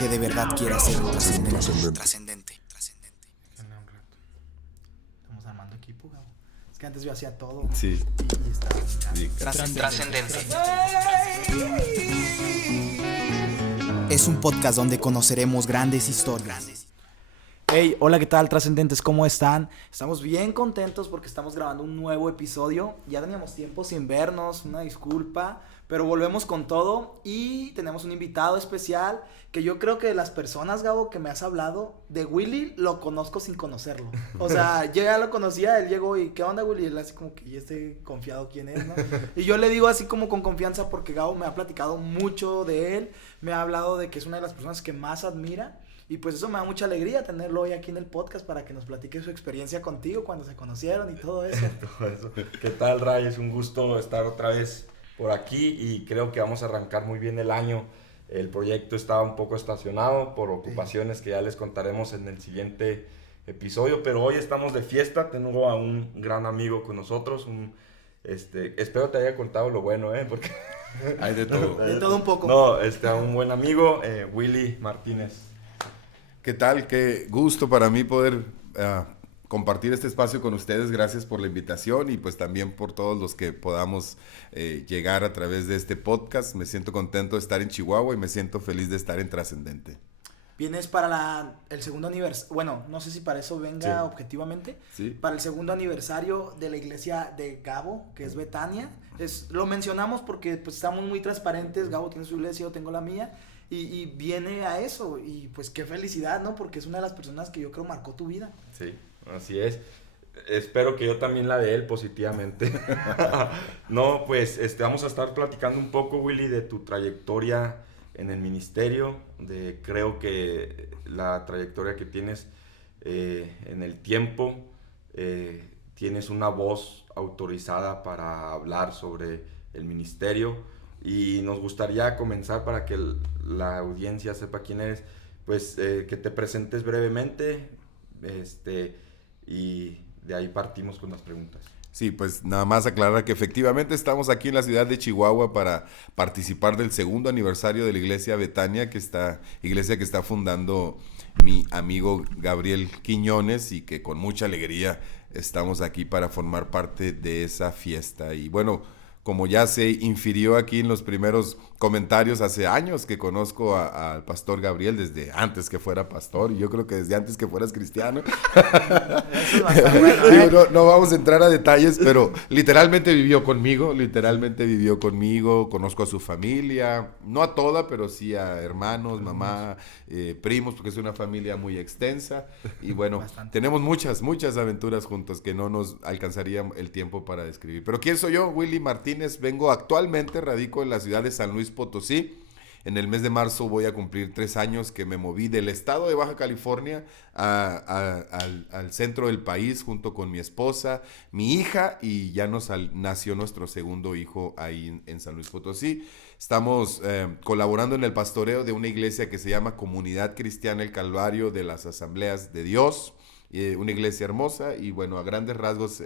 que de verdad quiere hacer un trascendente. Un rato. Estamos armando equipo, Gabo. Es que antes yo hacía todo. Sí. Y estaba Sí. Trascendente. Es un podcast donde conoceremos grandes historias. Hey, hola, ¿qué tal, trascendentes? ¿Cómo están? Estamos bien contentos porque estamos grabando un nuevo episodio. Ya teníamos tiempo sin vernos, una disculpa, pero volvemos con todo y tenemos un invitado especial que yo creo que de las personas, Gabo, que me has hablado, de Willy lo conozco sin conocerlo. O sea, yo ya lo conocía, él llegó y ¿qué onda, Willy? Y él así como que, ¿y este confiado quién es, no? Y yo le digo así como con confianza porque Gabo me ha platicado mucho de él, me ha hablado de que es una de las personas que más admira. Y pues eso me da mucha alegría tenerlo hoy aquí en el podcast para que nos platique su experiencia contigo cuando se conocieron y todo eso. ¿Qué tal, Ray? Es un gusto estar otra vez por aquí y creo que vamos a arrancar muy bien el año. El proyecto estaba un poco estacionado por ocupaciones que ya les contaremos en el siguiente episodio, pero hoy estamos de fiesta. Tengo a un gran amigo con nosotros, espero te haya contado lo bueno, porque hay de todo. De todo un poco. No, a un buen amigo, Willy Martínez. ¿Qué tal? Qué gusto para mí poder compartir este espacio con ustedes. Gracias por la invitación y pues también por todos los que podamos llegar a través de este podcast. Me siento contento de estar en Chihuahua y me siento feliz de estar en Trascendente. Vienes para el segundo aniversario, bueno, no sé si para eso venga objetivamente, para el segundo aniversario de la iglesia de Gabo, que es Betania. Lo mencionamos porque pues estamos muy transparentes, Gabo tiene su iglesia, yo tengo la mía. Y viene a eso, y pues qué felicidad, ¿no? Porque es una de las personas que yo creo marcó tu vida. Sí, así es. Espero que yo también la de él positivamente. No, pues vamos a estar platicando un poco, Willy, de tu trayectoria en el ministerio, creo que la trayectoria que tienes en el tiempo, tienes una voz autorizada para hablar sobre el ministerio. Y nos gustaría comenzar para que la audiencia sepa quién eres, pues que te presentes brevemente y de ahí partimos con las preguntas. Sí, pues nada más aclarar que efectivamente estamos aquí en la ciudad de Chihuahua para participar del segundo aniversario de la iglesia Betania, iglesia que está fundando mi amigo Gabriel Quiñones y que con mucha alegría estamos aquí para formar parte de esa fiesta. Y bueno, como ya se infirió aquí en los primeros comentarios, hace años que conozco al pastor Gabriel, desde antes que fuera pastor, y yo creo que desde antes que fueras cristiano. No vamos a entrar a detalles, pero literalmente vivió conmigo, conozco a su familia, no a toda, pero sí a hermanos, mamá, primos, porque es una familia muy extensa, y bueno, tenemos muchas aventuras juntos que no nos alcanzaría el tiempo para describir. Pero ¿quién soy yo? Willy Martínez, radico en la ciudad de San Luis Potosí. En el mes de marzo voy a cumplir 3 años que me moví del estado de Baja California al centro del país junto con mi esposa, mi hija, y ya nació nuestro segundo hijo ahí en San Luis Potosí. Estamos colaborando en el pastoreo de una iglesia que se llama Comunidad Cristiana El Calvario de las Asambleas de Dios, una iglesia hermosa, y bueno, a grandes rasgos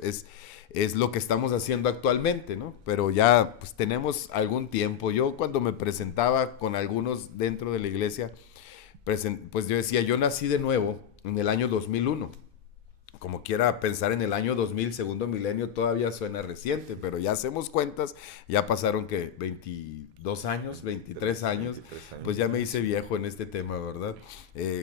es lo que estamos haciendo actualmente, ¿no? Pero ya pues tenemos algún tiempo. Yo cuando me presentaba con algunos dentro de la iglesia, pues yo decía, yo nací de nuevo en el año 2001. Como quiera pensar en el año 2000, segundo milenio, todavía suena reciente, pero ya hacemos cuentas, ya pasaron que 22 años, 23 años, pues ya me hice viejo en este tema, ¿verdad?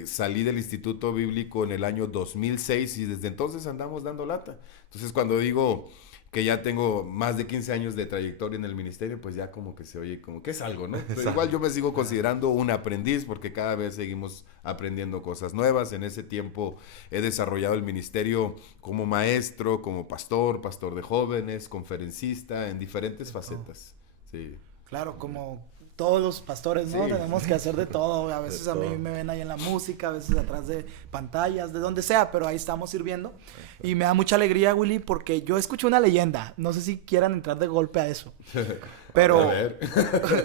Salí del Instituto Bíblico en el año 2006 y desde entonces andamos dando lata. Entonces cuando digo que ya tengo más de 15 años de trayectoria en el ministerio, pues ya como que se oye como que es algo, ¿no? Pero igual yo me sigo considerando un aprendiz porque cada vez seguimos aprendiendo cosas nuevas. En ese tiempo he desarrollado el ministerio como maestro, como pastor de jóvenes, conferencista, en diferentes facetas. Sí. Claro, como todos los pastores, ¿no? Sí. Tenemos que hacer de todo. A veces a mí me ven ahí en la música, a veces atrás de pantallas, de donde sea, pero ahí estamos sirviendo. Y me da mucha alegría, Willy, porque yo escuché una leyenda. No sé si quieran entrar de golpe a eso. Pero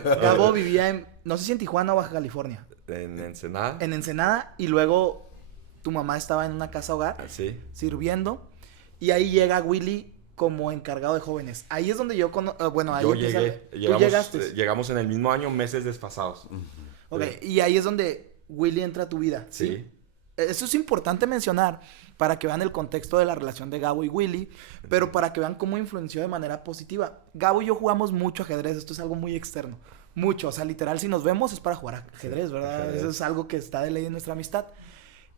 Gabo vivía no sé si en Tijuana o Baja California. En Ensenada. En Ensenada, y luego tu mamá estaba en una casa hogar sirviendo, y ahí llega Willy como encargado de jóvenes. Ahí es donde yo ahí yo empieza... llegué. ¿Tú llegaste? Llegamos en el mismo año, meses desfasados. Ok, y ahí es donde Willy entra a tu vida, ¿sí? Sí. Eso es importante mencionar para que vean el contexto de la relación de Gabo y Willy, pero para que vean cómo influenció de manera positiva. Gabo y yo jugamos mucho ajedrez, esto es algo muy externo, mucho, o sea, literal, si nos vemos es para jugar ajedrez, ¿verdad? Ajedrez. Eso es algo que está de ley en nuestra amistad.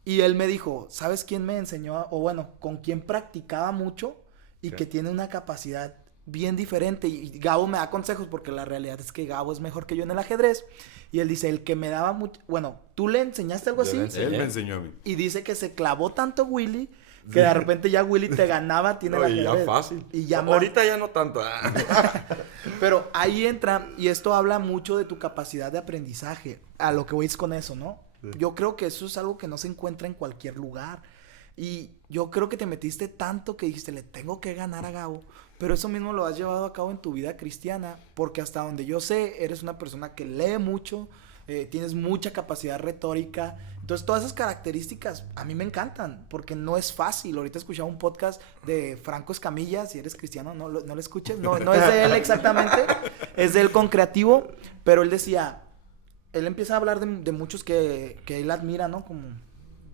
Y él me dijo, ¿sabes quién me enseñó? O bueno, con quién practicaba mucho y que tiene una capacidad bien diferente. Y Gabo me da consejos porque la realidad es que Gabo es mejor que yo en el ajedrez. Y él dice, el que me daba mucho... Bueno, ¿tú le enseñaste algo Yo así? le enseñé. Él me enseñó a mí. Y dice que se clavó tanto Willy que de repente ya Willy te ganaba, tiene No, el y ajedrez. ya fácil. Y ya más. Ahorita ya no tanto. Pero ahí entra, y esto habla mucho de tu capacidad de aprendizaje. A lo que voy es con eso, ¿no? Sí. Yo creo que eso es algo que no se encuentra en cualquier lugar. Y yo creo que te metiste tanto que dijiste, le tengo que ganar a Gabo. Pero eso mismo lo has llevado a cabo en tu vida cristiana. Porque hasta donde yo sé, eres una persona que lee mucho, tienes mucha capacidad retórica. Entonces, todas esas características a mí me encantan, porque no es fácil. Ahorita escuchaba un podcast de Franco Escamilla, si eres cristiano, no lo escuches. No es de él exactamente, es de él con Creativo, pero él decía, él empieza a hablar de muchos que él admira, ¿no? Como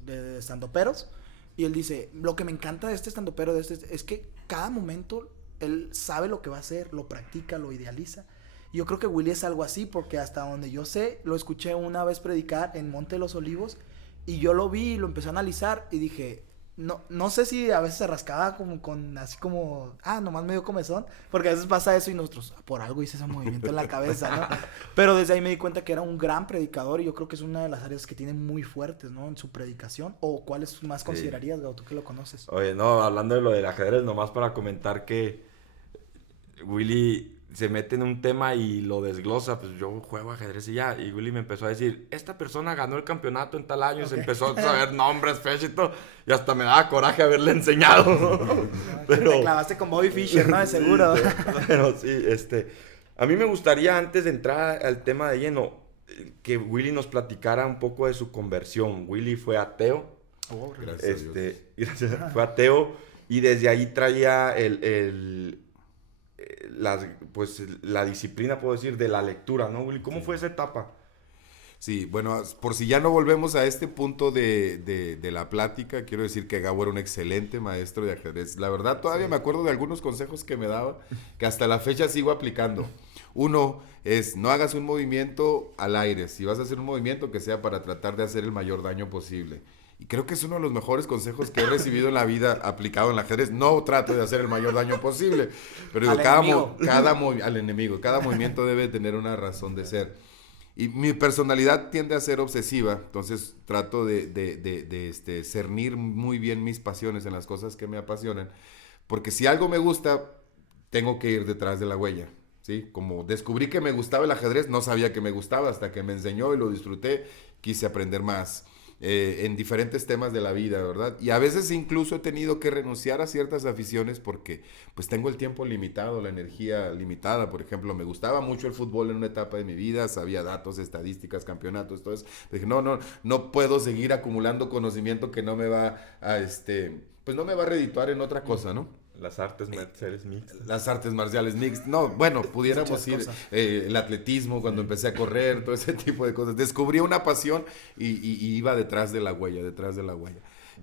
de estandoperos, y él dice, lo que me encanta de este estandopero, es que cada momento él sabe lo que va a hacer, lo practica, lo idealiza. Yo creo que Willy es algo así, porque hasta donde yo sé, lo escuché una vez predicar en Monte de los Olivos, y yo lo vi y lo empecé a analizar, y dije, no sé si a veces se rascaba como con, así como, nomás medio comezón, porque a veces pasa eso y nosotros, por algo hice ese movimiento en la cabeza, ¿no? Pero desde ahí me di cuenta que era un gran predicador, y yo creo que es una de las áreas que tiene muy fuertes, ¿no? En su predicación, o ¿cuáles más considerarías, Gabo, tú que lo conoces? Oye, no, hablando de lo del ajedrez, nomás para comentar que Willy se mete en un tema y lo desglosa, pues yo juego ajedrez y ya, y Willy me empezó a decir, esta persona ganó el campeonato en tal año, se empezó a saber nombres, fechas y todo, y hasta me daba coraje haberle enseñado. Pero te clavaste con Bobby Fischer, ¿no? De seguro. Sí, pero sí, a mí me gustaría, antes de entrar al tema de lleno, que Willy nos platicara un poco de su conversión. Willy fue ateo. Gracias a Dios. Gracias, fue ateo, y desde ahí traía la disciplina, puedo decir, de la lectura, ¿no, Willy? ¿Cómo fue esa etapa? Sí, bueno, por si ya no volvemos a este punto de la plática, quiero decir que Gabo era un excelente maestro de ajedrez. La verdad, todavía me acuerdo de algunos consejos que me daba, que hasta la fecha sigo aplicando. Uno es, no hagas un movimiento al aire. Si vas a hacer un movimiento, que sea para tratar de hacer el mayor daño posible. Y creo que es uno de los mejores consejos que he recibido en la vida aplicado en el ajedrez. No trato de hacer el mayor daño posible, pero digo, al enemigo, cada movimiento debe tener una razón de ser. Y mi personalidad tiende a ser obsesiva, entonces trato de cernir muy bien mis pasiones en las cosas que me apasionan, porque si algo me gusta, tengo que ir detrás de la huella, ¿sí? Como descubrí que me gustaba el ajedrez, no sabía que me gustaba hasta que me enseñó y lo disfruté, quise aprender más. En diferentes temas de la vida, ¿verdad? Y a veces incluso he tenido que renunciar a ciertas aficiones porque pues tengo el tiempo limitado, la energía limitada. Por ejemplo, me gustaba mucho el fútbol en una etapa de mi vida, sabía datos, estadísticas, campeonatos, todo eso. Dije, no puedo seguir acumulando conocimiento que no me va a, pues no me va a redituar en otra cosa, ¿no? Las artes marciales mixtas. Las artes marciales mixtas. No, bueno, pudiéramos ir. El atletismo, cuando empecé a correr, todo ese tipo de cosas. Descubrí una pasión y iba detrás de la huella.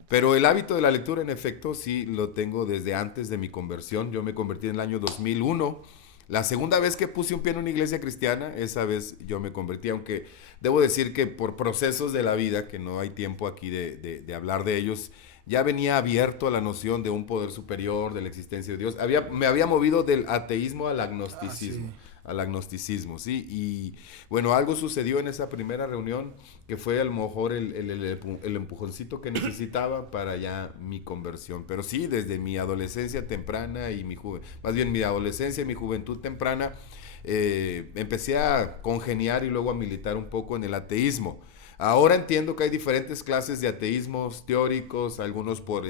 Pero el hábito de la lectura, en efecto, sí lo tengo desde antes de mi conversión. Yo me convertí en el año 2001. La segunda vez que puse un pie en una iglesia cristiana, esa vez yo me convertí, aunque debo decir que por procesos de la vida, que no hay tiempo aquí de hablar de ellos, ya venía abierto a la noción de un poder superior, de la existencia de Dios. Me había movido del ateísmo al agnosticismo. Al agnosticismo, ¿sí? Y bueno, algo sucedió en esa primera reunión que fue a lo mejor el empujoncito que necesitaba para ya mi conversión. Pero sí, desde mi adolescencia temprana y mi juventud temprana, empecé a congeniar y luego a militar un poco en el ateísmo. Ahora entiendo que hay diferentes clases de ateísmos teóricos, algunos por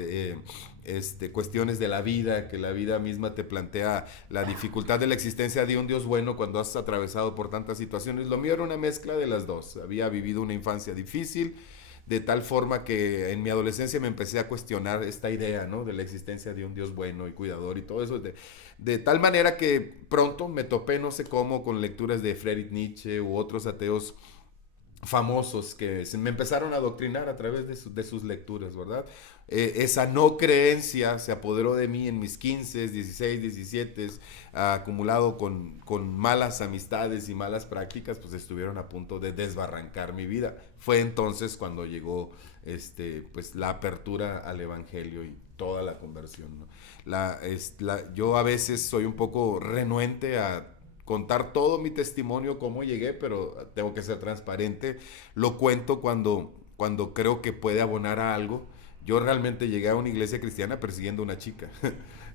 cuestiones de la vida, que la vida misma te plantea la dificultad de la existencia de un Dios bueno cuando has atravesado por tantas situaciones. Lo mío era una mezcla de las dos. Había vivido una infancia difícil, de tal forma que en mi adolescencia me empecé a cuestionar esta idea, ¿no? De la existencia de un Dios bueno y cuidador y todo eso. De tal manera que pronto me topé, no sé cómo, con lecturas de Friedrich Nietzsche u otros ateos famosos que me empezaron a adoctrinar a través de sus lecturas, ¿verdad? Esa no creencia se apoderó de mí en mis 15, 16, 17, acumulado con malas amistades y malas prácticas, pues estuvieron a punto de desbarrancar mi vida. Fue entonces cuando llegó pues la apertura al evangelio y toda la conversión, ¿no? Yo a veces soy un poco renuente a contar todo mi testimonio, cómo llegué, pero tengo que ser transparente. Lo cuento cuando creo que puede abonar a algo. Yo realmente llegué a una iglesia cristiana persiguiendo a una chica,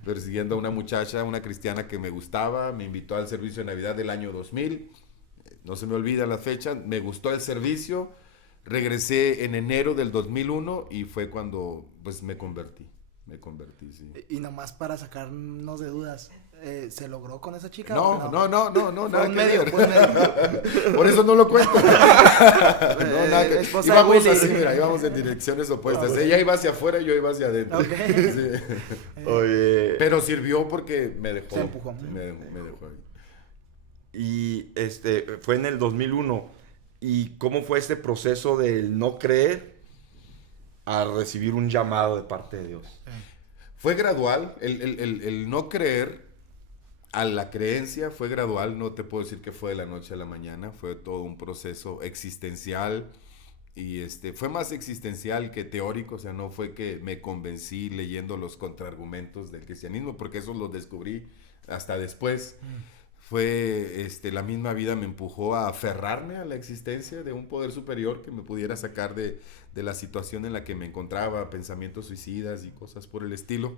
persiguiendo a una muchacha, una cristiana que me gustaba, me invitó al servicio de Navidad del año 2000, no se me olvida la fecha, me gustó el servicio, regresé en enero del 2001 y fue cuando pues me convertí, sí. Y nomás para sacarnos de dudas, ¿se logró con esa chica? No, nada que medio, ver. Por eso no lo cuento. No, nada que... Íbamos así, mira, íbamos en direcciones opuestas. Ella iba hacia afuera y yo iba hacia adentro. Okay. Sí. Oye. Pero sirvió porque me dejó. Se empujó. Me dejó ahí. Y fue en el 2001. ¿Y cómo fue este proceso del no creer a recibir un llamado de parte de Dios? Fue gradual. El no creer a la creencia fue gradual. No te puedo decir que fue de la noche a la mañana. Fue todo un proceso existencial. Y fue más existencial que teórico. O sea, no fue que me convencí leyendo los contraargumentos del cristianismo, porque eso lo descubrí hasta después. Fue la misma vida me empujó a aferrarme a la existencia de un poder superior que me pudiera sacar de la situación en la que me encontraba, pensamientos suicidas y cosas por el estilo.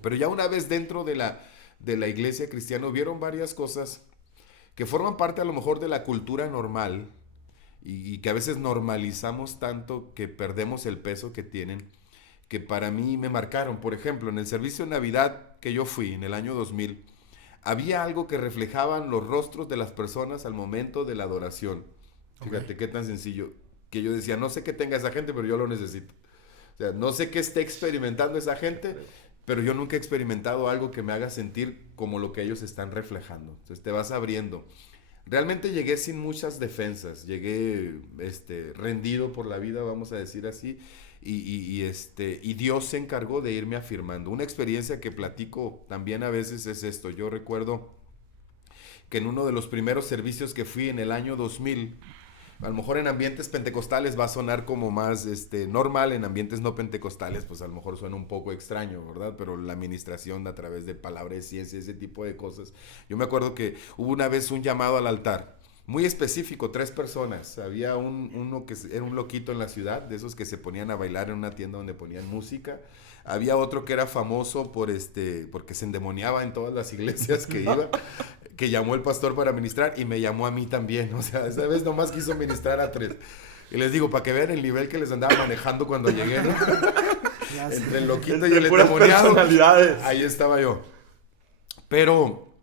Pero ya una vez dentro de la iglesia cristiana vieron varias cosas que forman parte a lo mejor de la cultura normal y que a veces normalizamos tanto que perdemos el peso que tienen, que para mí me marcaron. Por ejemplo, en el servicio de Navidad que yo fui en el año 2000, había algo que reflejaban los rostros de las personas al momento de la adoración. Fíjate qué tan sencillo, que yo decía, no sé qué tenga esa gente, pero yo lo necesito. O sea, no sé qué esté experimentando esa gente, pero yo nunca he experimentado algo que me haga sentir como lo que ellos están reflejando. Entonces te vas abriendo. Realmente llegué sin muchas defensas, llegué rendido por la vida, vamos a decir así, y Dios se encargó de irme afirmando. Una experiencia que platico también a veces es esto. Yo recuerdo que en uno de los primeros servicios que fui en el año 2000, a lo mejor en ambientes pentecostales va a sonar como más normal, en ambientes no pentecostales pues a lo mejor suena un poco extraño, ¿verdad? Pero la administración a través de palabra de ciencia, ese tipo de cosas. Yo me acuerdo que hubo una vez un llamado al altar, muy específico, 3 personas. Había uno que era un loquito en la ciudad, de esos que se ponían a bailar en una tienda donde ponían música. Había otro que era famoso porque se endemoniaba en todas las iglesias que iba, que llamó el pastor para ministrar y me llamó a mí también. O sea, esa vez nomás quiso ministrar a 3. Y les digo, para que vean el nivel que les andaba manejando cuando llegué, ¿no? Entre el loquito y el endemoniado. Ahí estaba yo. Pero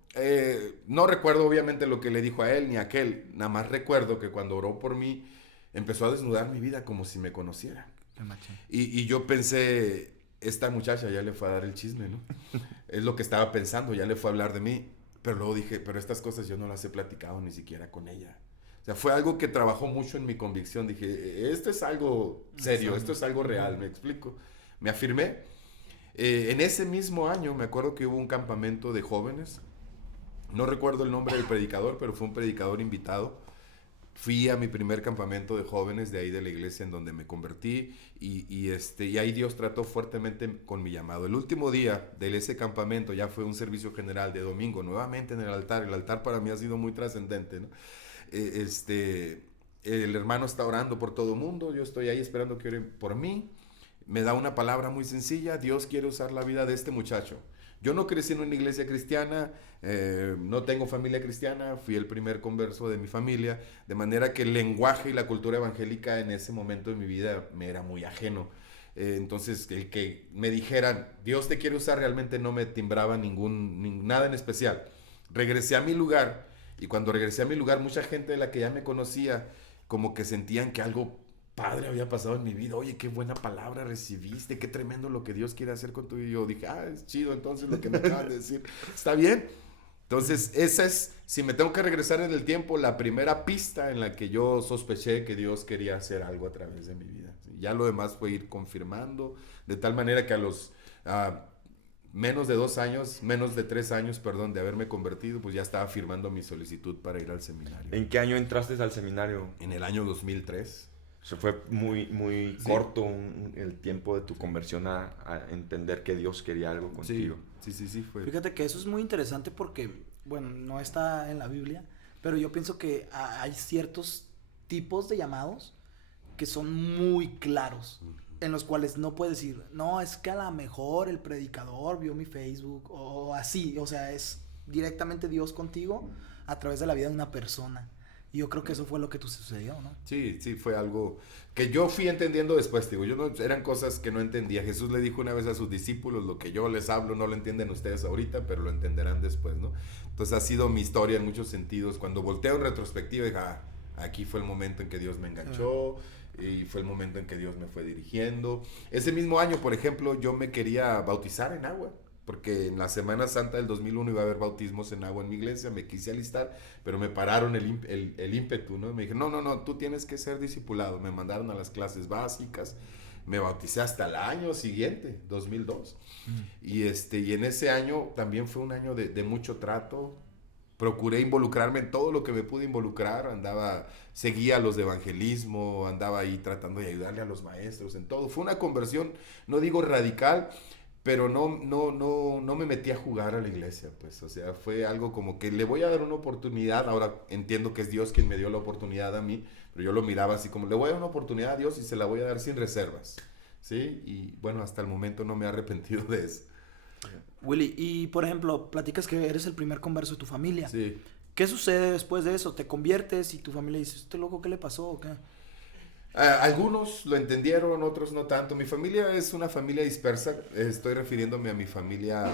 no recuerdo obviamente lo que le dijo a él ni a aquel. Nada más recuerdo que cuando oró por mí, empezó a desnudar mi vida como si me conociera. Y yo pensé, esta muchacha ya le fue a dar el chisme, ¿no? Es lo que estaba pensando, ya le fue a hablar de mí. Pero luego dije, pero estas cosas yo no las he platicado ni siquiera con ella. O sea, fue algo que trabajó mucho en mi convicción. Dije, esto es algo serio, esto es algo real, ¿me explico? Me afirmé. En ese mismo año me acuerdo que hubo un campamento de jóvenes. No recuerdo el nombre del predicador, pero fue un predicador invitado. Fui a mi primer campamento de jóvenes de ahí de la iglesia en donde me convertí y ahí Dios trató fuertemente con mi llamado. El último día de ese campamento ya fue un servicio general de domingo, nuevamente en el altar. El altar para mí ha sido muy trascendente, ¿no? El hermano está orando por todo el mundo, yo estoy ahí esperando que oren por mí. Me da una palabra muy sencilla: Dios quiere usar la vida de este muchacho. Yo no crecí en una iglesia cristiana, no tengo familia cristiana, fui el primer converso de mi familia, de manera que el lenguaje y la cultura evangélica en ese momento de mi vida me era muy ajeno. Entonces, el que me dijeran, Dios te quiere usar, realmente no me timbraba nada en especial. Regresé a mi lugar, y cuando regresé a mi lugar, mucha gente de la que ya me conocía, como que sentían que algo padre había pasado en mi vida. Oye, qué buena palabra recibiste, qué tremendo lo que Dios quiere hacer con tu vida. Y yo dije, es chido entonces lo que me acaban de decir. Está bien. Entonces, esa es, si me tengo que regresar en el tiempo, la primera pista en la que yo sospeché que Dios quería hacer algo a través de mi vida. Ya lo demás fue ir confirmando, de tal manera que a los menos de 3 años, perdón, de haberme convertido, pues ya estaba firmando mi solicitud para ir al seminario. ¿En qué año entraste al seminario? En el año 2003. Se fue muy Sí. corto el tiempo de tu conversión a entender que Dios quería algo contigo. Sí, fue. Fíjate que eso es muy interesante porque, bueno, no está en la Biblia, pero yo pienso que hay ciertos tipos de llamados que son muy claros, en los cuales no puedes decir, no, es que a lo mejor el predicador vio mi Facebook o así, o sea, es directamente Dios contigo a través de la vida de una persona. Y yo creo que eso fue lo que te sucedió, ¿no? Sí, fue algo que yo fui entendiendo después, digo, eran cosas que no entendía. Jesús le dijo una vez a sus discípulos, lo que yo les hablo no lo entienden ustedes ahorita, pero lo entenderán después, ¿no? Entonces ha sido mi historia en muchos sentidos. Cuando volteo en retrospectiva, dije, aquí fue el momento en que Dios me enganchó, y fue el momento en que Dios me fue dirigiendo. Ese mismo año, por ejemplo, yo me quería bautizar en agua, porque en la Semana Santa del 2001 iba a haber bautismos en agua en mi iglesia, me quise alistar, pero me pararon el ímpetu, ¿no? Me dijeron, no, tú tienes que ser discipulado. Me mandaron a las clases básicas, me bauticé hasta el año siguiente, 2002. Y en ese año también fue un año de mucho trato. Procuré involucrarme en todo lo que me pude involucrar, seguía los de evangelismo, andaba ahí tratando de ayudarle a los maestros en todo. Fue una conversión, no digo radical, pero no me metí a jugar a la iglesia, pues, o sea, fue algo como que le voy a dar una oportunidad. Ahora entiendo que es Dios quien me dio la oportunidad a mí, pero yo lo miraba así como, le voy a dar una oportunidad a Dios y se la voy a dar sin reservas, ¿sí? Y bueno, hasta el momento no me he arrepentido de eso. Willy, y por ejemplo, platicas que eres el primer converso de tu familia. Sí. ¿Qué sucede después de eso? ¿Te conviertes y tu familia dice, este loco, qué le pasó o qué? Algunos lo entendieron, otros no tanto. Mi familia es una familia dispersa. Estoy refiriéndome a mi familia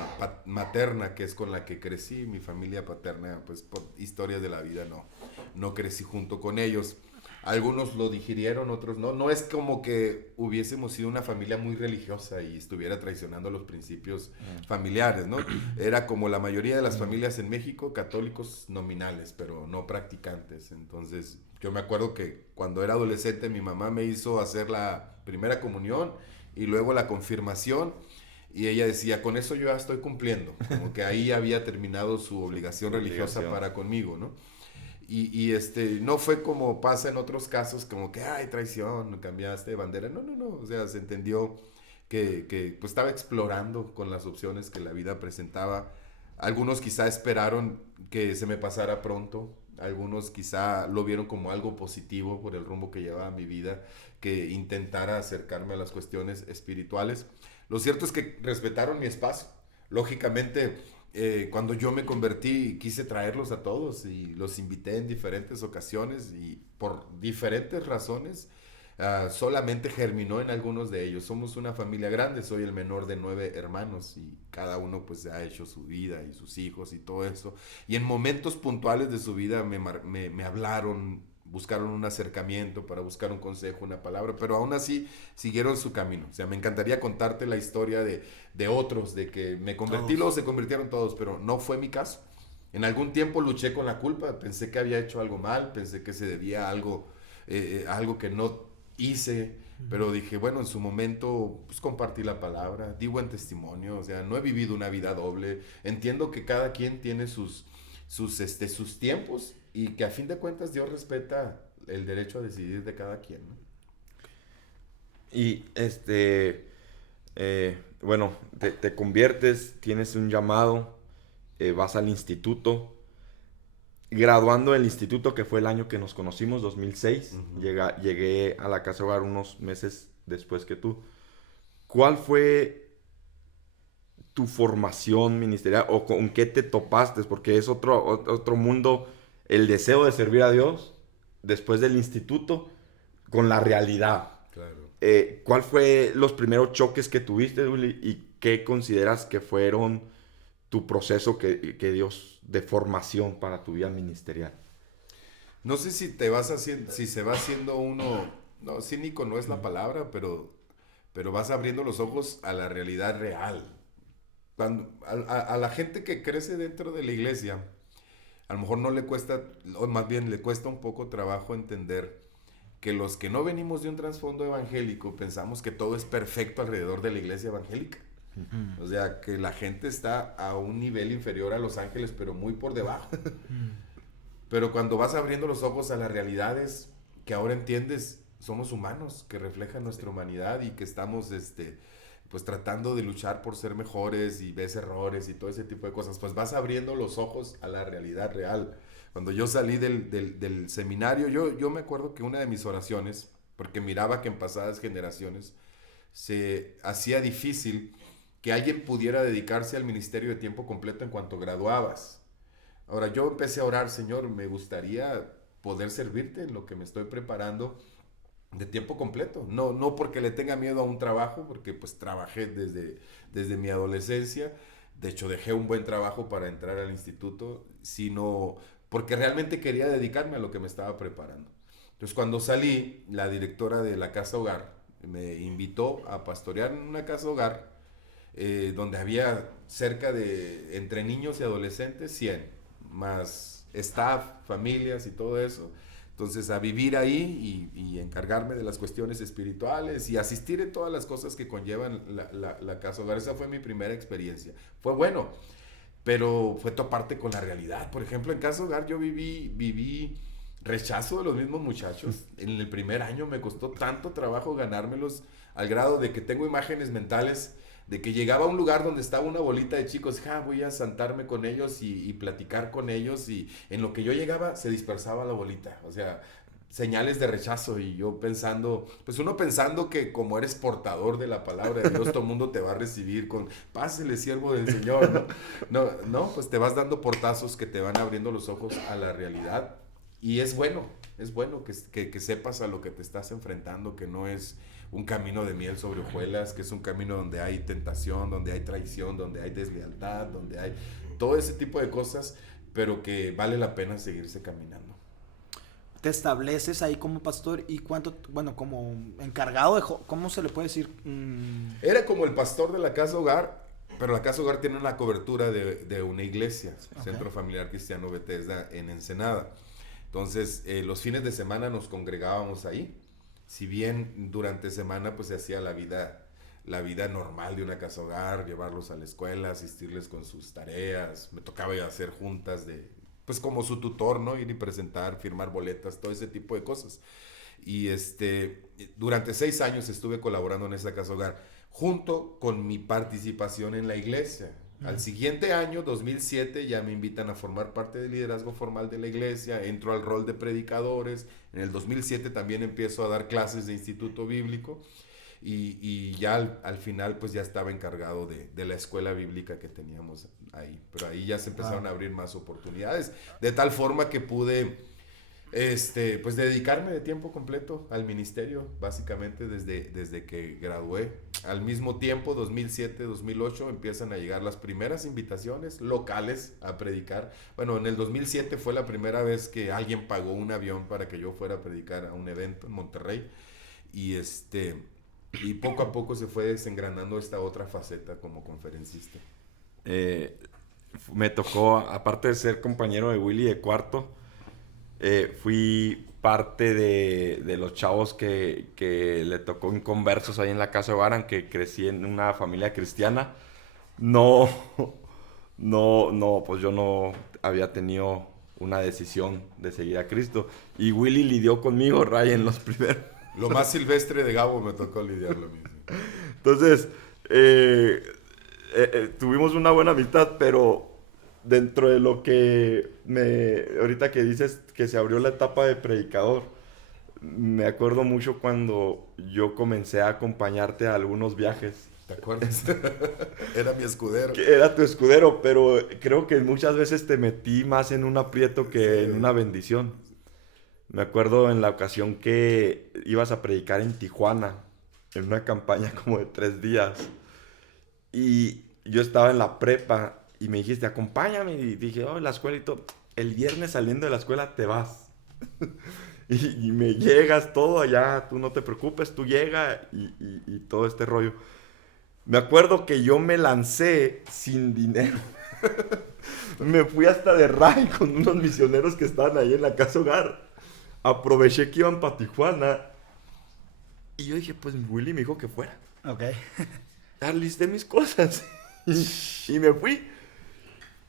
materna, que es con la que crecí. Mi familia paterna, pues por historias de la vida no crecí junto con ellos. Algunos lo digirieron, otros no. No es como que hubiésemos sido una familia muy religiosa y estuviera traicionando los principios familiares, ¿no? Era como la mayoría de las familias en México, católicos nominales, pero no practicantes. Entonces, yo me acuerdo que cuando era adolescente mi mamá me hizo hacer la primera comunión y luego la confirmación. Y ella decía, con eso yo ya estoy cumpliendo. Como que ahí había terminado su obligación religiosa para conmigo, ¿no? Y no fue como pasa en otros casos, como que, ay, traición, cambiaste de bandera. No. O sea, se entendió que pues estaba explorando con las opciones que la vida presentaba. Algunos quizá esperaron que se me pasara pronto. Algunos quizá lo vieron como algo positivo por el rumbo que llevaba mi vida, que intentara acercarme a las cuestiones espirituales. Lo cierto es que respetaron mi espacio. Lógicamente, cuando yo me convertí, quise traerlos a todos y los invité en diferentes ocasiones y por diferentes razones, solamente germinó en algunos de ellos. Somos una familia grande, soy el menor de 9 hermanos y cada uno pues ha hecho su vida y sus hijos y todo eso. Y en momentos puntuales de su vida me hablaron, buscaron un acercamiento para buscar un consejo, una palabra, pero aún así siguieron su camino. O sea, me encantaría contarte la historia de otros, de que me convertí, luego se convirtieron todos, pero no fue mi caso. En algún tiempo luché con la culpa, pensé que había hecho algo mal, pensé que se debía a algo que no hice, pero dije, bueno, en su momento pues compartí la palabra, di buen testimonio, o sea, no he vivido una vida doble, entiendo que cada quien tiene sus tiempos y que a fin de cuentas Dios respeta el derecho a decidir de cada quien, ¿no? Y bueno, te conviertes, tienes un llamado, vas al instituto, graduando del instituto, que fue el año que nos conocimos, 2006, llegué a la casa hogar unos meses después que tú. ¿Cuál fue tu formación ministerial o con qué te topaste? Porque es otro mundo, el deseo de servir a Dios después del instituto con la realidad. Claro. ¿Cuál fue los primeros choques que tuviste, Willy, y qué consideras que fueron tu proceso que Dios de formación para tu vida ministerial? No sé si se va haciendo uno, no, cínico no es la palabra, pero vas abriendo los ojos a la realidad real. a la gente que crece dentro de la iglesia, a lo mejor no le cuesta, o más bien le cuesta un poco trabajo entender que los que no venimos de un trasfondo evangélico pensamos que todo es perfecto alrededor de la iglesia evangélica. O sea, que la gente está a un nivel inferior a los ángeles, pero muy por debajo. Pero cuando vas abriendo los ojos a las realidades que ahora entiendes, somos humanos, que reflejan nuestra humanidad y que estamos pues tratando de luchar por ser mejores y ves errores y todo ese tipo de cosas, pues vas abriendo los ojos a la realidad real. Cuando yo salí del seminario, yo me acuerdo que una de mis oraciones, porque miraba que en pasadas generaciones se hacía difícil que alguien pudiera dedicarse al ministerio de tiempo completo en cuanto graduabas. Ahora yo empecé a orar, Señor, me gustaría poder servirte en lo que me estoy preparando de tiempo completo, no porque le tenga miedo a un trabajo, porque pues trabajé desde mi adolescencia, de hecho dejé un buen trabajo para entrar al instituto, sino porque realmente quería dedicarme a lo que me estaba preparando. Entonces cuando salí, la directora de la casa hogar me invitó a pastorear en una casa hogar donde había cerca de, entre niños y adolescentes, 100, más staff, familias y todo eso. Entonces, a vivir ahí y encargarme de las cuestiones espirituales y asistir en todas las cosas que conllevan la casa hogar. Esa fue mi primera experiencia. Fue bueno, pero fue toparte con la realidad. Por ejemplo, en casa hogar yo viví rechazo de los mismos muchachos. En el primer año me costó tanto trabajo ganármelos, al grado de que tengo imágenes mentales de que llegaba a un lugar donde estaba una bolita de chicos, voy a sentarme con ellos y platicar con ellos, y en lo que yo llegaba se dispersaba la bolita, o sea, señales de rechazo, y yo pensando, pues uno pensando que como eres portador de la palabra de Dios, todo el mundo te va a recibir con, pásele siervo del Señor, no, pues te vas dando portazos que te van abriendo los ojos a la realidad, y es bueno que sepas a lo que te estás enfrentando, que no es un camino de miel sobre hojuelas, que es un camino donde hay tentación, donde hay traición, donde hay deslealtad, donde hay todo ese tipo de cosas, pero que vale la pena seguirse caminando. Te estableces ahí como pastor y como encargado de, ¿cómo se le puede decir? Era como el pastor de la casa hogar, pero la casa hogar tiene una cobertura de una iglesia, Centro Familiar Cristiano Bethesda en Ensenada. Entonces, los fines de semana nos congregábamos ahí. Si bien durante semana pues se hacía la vida normal de una casa hogar, llevarlos a la escuela, asistirles con sus tareas, me tocaba ir a hacer juntas pues como su tutor, ¿no? Ir y presentar, firmar boletas, todo ese tipo de cosas. Y durante 6 años estuve colaborando en esa casa hogar, junto con mi participación en la iglesia. Al siguiente año, 2007, ya me invitan a formar parte del liderazgo formal de la iglesia, entro al rol de predicadores. En el 2007 también empiezo a dar clases de instituto bíblico y ya al final pues ya estaba encargado de la escuela bíblica que teníamos ahí. Pero ahí ya se empezaron a abrir más oportunidades, de tal forma que pude pues dedicarme de tiempo completo al ministerio, básicamente desde que gradué. Al mismo tiempo, 2007, 2008, empiezan a llegar las primeras invitaciones locales a predicar. Bueno, en el 2007 fue la primera vez que alguien pagó un avión para que yo fuera a predicar a un evento en Monterrey. Y poco a poco se fue desengranando esta otra faceta como conferencista. Me tocó, aparte de ser compañero de Willy de cuarto, fui parte de los chavos que le tocó inconversos ahí en la casa hogar, aunque crecí en una familia cristiana. Pues yo no había tenido una decisión de seguir a Cristo. Y Willy lidió conmigo, Ray, en los primeros. Lo más silvestre de Gabo me tocó lidiar lo mismo. Entonces, tuvimos una buena amistad, pero dentro de lo que ahorita que dices que se abrió la etapa de predicador, me acuerdo mucho cuando yo comencé a acompañarte a algunos viajes. ¿Te acuerdas? Era mi escudero. Era tu escudero, pero creo que muchas veces te metí más en un aprieto que en una bendición. Me acuerdo en la ocasión que ibas a predicar en Tijuana, en una campaña como de 3 días. Y yo estaba en la prepa y me dijiste, acompáñame. Y dije, la escuela y todo. El viernes saliendo de la escuela te vas. y me llegas todo allá, tú no te preocupes, tú llega y todo este rollo. Me acuerdo que yo me lancé sin dinero. Me fui hasta de ray con unos misioneros que estaban ahí en la casa hogar. Aproveché que iban para Tijuana. Y yo dije, pues Willy me dijo que fuera. Ok. Listé mis cosas. Y me fui.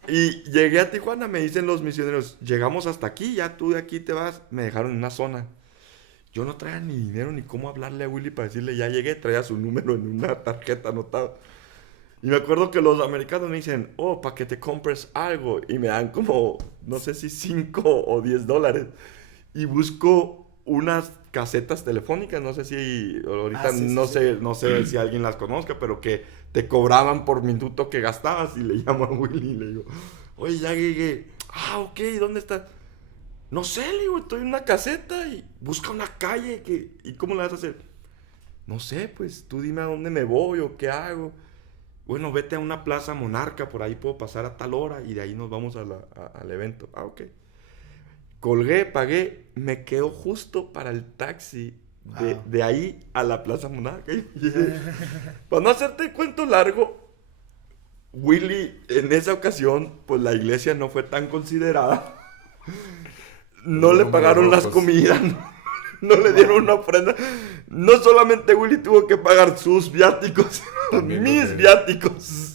Y llegué a Tijuana, me dicen los misioneros, llegamos hasta aquí, ya tú de aquí te vas. Me dejaron en una zona. Yo no traía ni dinero ni cómo hablarle a Willy para decirle, ya llegué, traía su número en una tarjeta anotada. Y me acuerdo que los americanos me dicen, para que te compres algo. Y me dan como, no sé si $5 o $10. Y busco unas casetas telefónicas, no sé si ahorita no sé si alguien las conozca, pero que te cobraban por minuto que gastabas. Y le llamo a Willy y le digo, oye, ya llegué. Ok, ¿dónde estás? No sé, le digo, estoy en una caseta y busca una calle. ¿Y cómo la vas a hacer? No sé, pues tú dime a dónde me voy o qué hago. Bueno, vete a una plaza Monarca, por ahí puedo pasar a tal hora y de ahí nos vamos al evento. Ok. Colgué, pagué, me quedó justo para el taxi de ahí a la plaza Monarca. Para no hacerte cuento largo, Willy, en esa ocasión, pues la iglesia no fue tan considerada. No le pagaron las comidas, no le dieron una ofrenda. No solamente Willy tuvo que pagar sus viáticos, mis viáticos.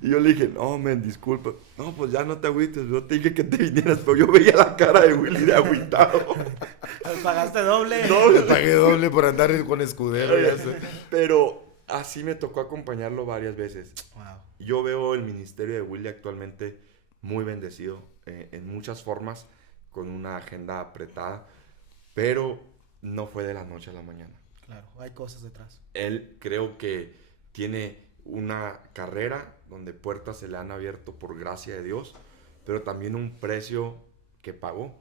Y yo le dije, no, disculpa. No, pues ya no te agüites, yo te dije que te vinieras, pero yo veía la cara de Willy de agüitado. ¿Pagaste doble? Le pagué doble por andar con escudero, ya sé. Pero así me tocó acompañarlo varias veces. Wow. Yo veo el ministerio de Willy actualmente muy bendecido, en muchas formas, con una agenda apretada, pero no fue de la noche a la mañana. Claro, hay cosas detrás. Él creo que tiene una carrera donde puertas se le han abierto por gracia de Dios, pero también un precio que pagó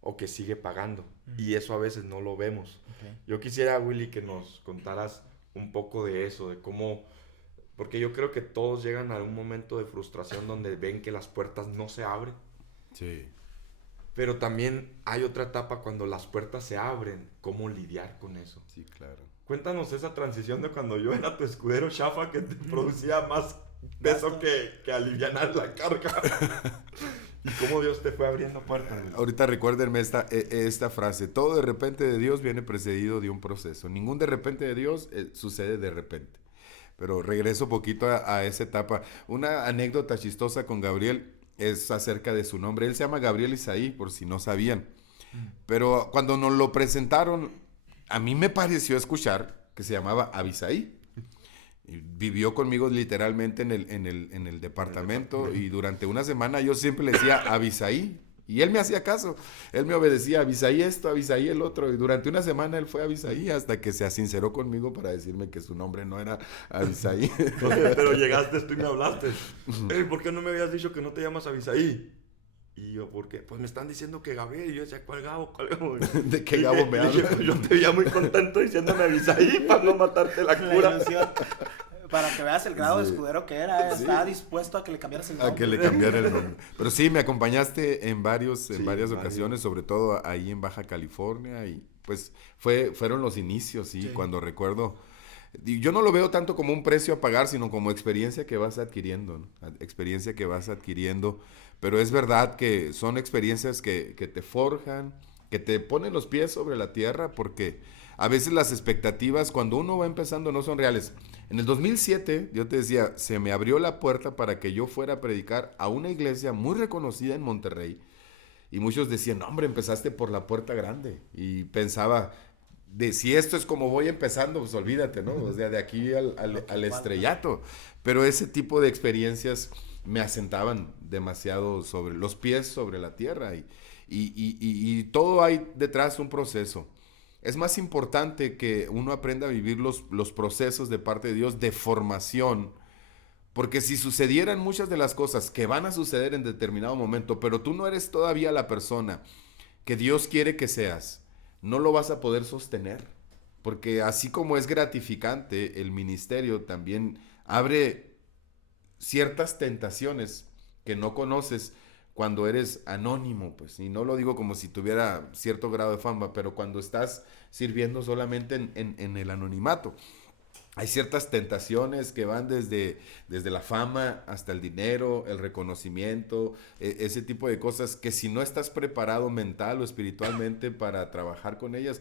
o que sigue pagando. Y eso a veces no lo vemos. Okay. Yo quisiera, Willy, que nos contaras un poco de eso, de cómo... Porque yo creo que todos llegan a un momento de frustración donde ven que las puertas no se abren. Sí. Pero también hay otra etapa cuando las puertas se abren. ¿Cómo lidiar con eso? Sí, claro. Cuéntanos esa transición de cuando yo era tu escudero chafa que te producía más peso que alivianar la carga. Y cómo Dios te fue abriendo puertas. Ahorita recuérdenme esta frase. Todo de repente de Dios viene precedido de un proceso. Ningún de repente de Dios sucede de repente. Pero regreso poquito a esa etapa. Una anécdota chistosa con Gabriel es acerca de su nombre. Él se llama Gabriel Isaí, por si no sabían. Pero cuando nos lo presentaron, a mí me pareció escuchar que se llamaba Abisaí. Vivió conmigo literalmente en el departamento y durante una semana yo siempre le decía Abisaí. Y él me hacía caso, él me obedecía, Abisaí esto, Abisaí el otro, y durante una semana él fue Abisaí hasta que se sinceró conmigo para decirme que su nombre no era Abisaí. Pero llegaste tú y me hablaste. ¿Por qué no me habías dicho que no te llamas Abisaí? Y yo, ¿por qué? Pues me están diciendo que Gabriel, y yo decía, ¿cuál Gabo? ¿De qué Gabo me habla? Yo te veía muy contento diciéndome Abisaí para no matarte la cura. Para que veas el grado de escudero que era, estaba dispuesto a que le cambiaras el nombre. A que le cambiara el nombre. Pero sí, me acompañaste en varias ocasiones, sobre todo ahí en Baja California, y pues fueron los inicios, sí, cuando recuerdo. Yo no lo veo tanto como un precio a pagar, sino como experiencia que vas adquiriendo, ¿no? Experiencia que vas adquiriendo, pero es verdad que son experiencias que te forjan, que te ponen los pies sobre la tierra, porque a veces las expectativas cuando uno va empezando no son reales. En el 2007, yo te decía, se me abrió la puerta para que yo fuera a predicar a una iglesia muy reconocida en Monterrey. Y muchos decían, no, hombre, empezaste por la puerta grande. Y pensaba, si esto es como voy empezando, pues olvídate, ¿no? O sea, de aquí al estrellato. Pero ese tipo de experiencias me asentaban demasiado sobre los pies sobre la tierra. Y todo hay detrás un proceso. Es más importante que uno aprenda a vivir los procesos de parte de Dios de formación, porque si sucedieran muchas de las cosas que van a suceder en determinado momento, pero tú no eres todavía la persona que Dios quiere que seas, no lo vas a poder sostener, porque así como es gratificante, el ministerio también abre ciertas tentaciones que no conoces cuando eres anónimo, pues, y no lo digo como si tuviera cierto grado de fama, pero cuando estás sirviendo solamente en el anonimato. Hay ciertas tentaciones que van desde la fama hasta el dinero, el reconocimiento, ese tipo de cosas que si no estás preparado mental o espiritualmente para trabajar con ellas,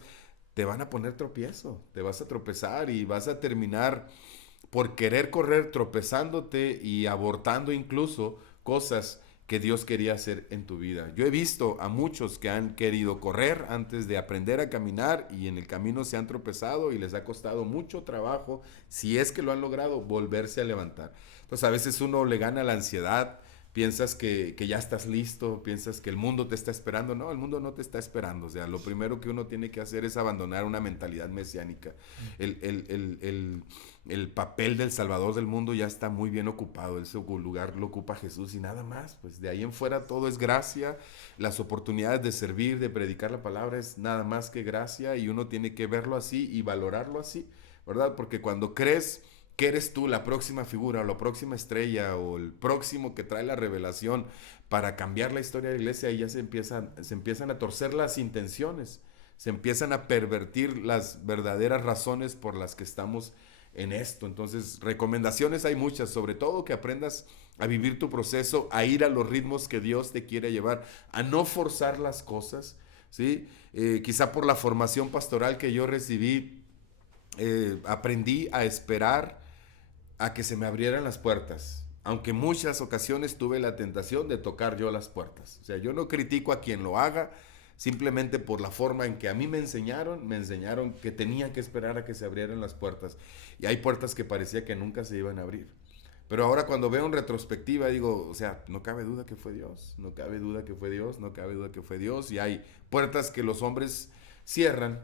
te van a poner tropiezo, te vas a tropezar y vas a terminar por querer correr tropezándote y abortando incluso cosas que Dios quería hacer en tu vida. Yo he visto a muchos que han querido correr antes de aprender a caminar y en el camino se han tropezado y les ha costado mucho trabajo, si es que lo han logrado, volverse a levantar. Entonces a veces uno le gana la ansiedad, piensas que ya estás listo, piensas que el mundo te está esperando. No, el mundo no te está esperando. O sea, lo primero que uno tiene que hacer es abandonar una mentalidad mesiánica. El papel del Salvador del mundo ya está muy bien ocupado. Ese lugar lo ocupa Jesús y nada más. Pues de ahí en fuera todo es gracia. Las oportunidades de servir, de predicar la palabra es nada más que gracia y uno tiene que verlo así y valorarlo así, ¿verdad? Porque cuando crees que eres tú la próxima figura o la próxima estrella o el próximo que trae la revelación para cambiar la historia de la iglesia, ahí ya se empiezan a torcer las intenciones, se empiezan a pervertir las verdaderas razones por las que estamos en esto. Entonces, recomendaciones hay muchas, sobre todo que aprendas a vivir tu proceso, a ir a los ritmos que Dios te quiere llevar, a no forzar las cosas, ¿sí? Quizá por la formación pastoral que yo recibí, aprendí a esperar a que se me abrieran las puertas, aunque muchas ocasiones tuve la tentación de tocar yo las puertas. O sea, yo no critico a quien lo haga, simplemente por la forma en que a mí me enseñaron que tenía que esperar a que se abrieran las puertas. Y hay puertas que parecía que nunca se iban a abrir. Pero ahora cuando veo en retrospectiva digo, o sea, no cabe duda que fue Dios, no cabe duda que fue Dios, no cabe duda que fue Dios. Y hay puertas que los hombres cierran,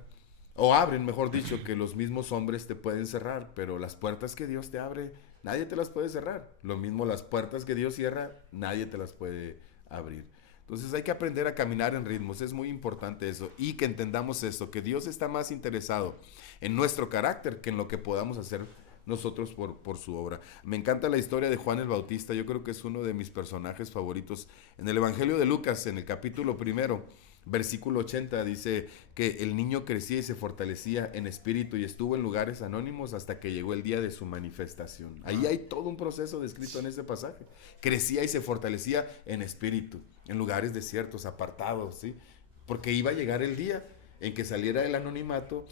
o abren, mejor dicho, que los mismos hombres te pueden cerrar, pero las puertas que Dios te abre, nadie te las puede cerrar. Lo mismo las puertas que Dios cierra, nadie te las puede abrir. Entonces hay que aprender a caminar en ritmos, es muy importante eso, y que entendamos esto, que Dios está más interesado en nuestro carácter que en lo que podamos hacer nosotros por su obra. Me encanta la historia de Juan el Bautista, yo creo que es uno de mis personajes favoritos. En el Evangelio de Lucas, en el capítulo 1, versículo 80, dice que el niño crecía y se fortalecía en espíritu y estuvo en lugares anónimos hasta que llegó el día de su manifestación. Ahí hay todo un proceso descrito en ese pasaje. Crecía y se fortalecía en espíritu, en lugares desiertos, apartados, ¿sí? Porque iba a llegar el día en que saliera del anonimato,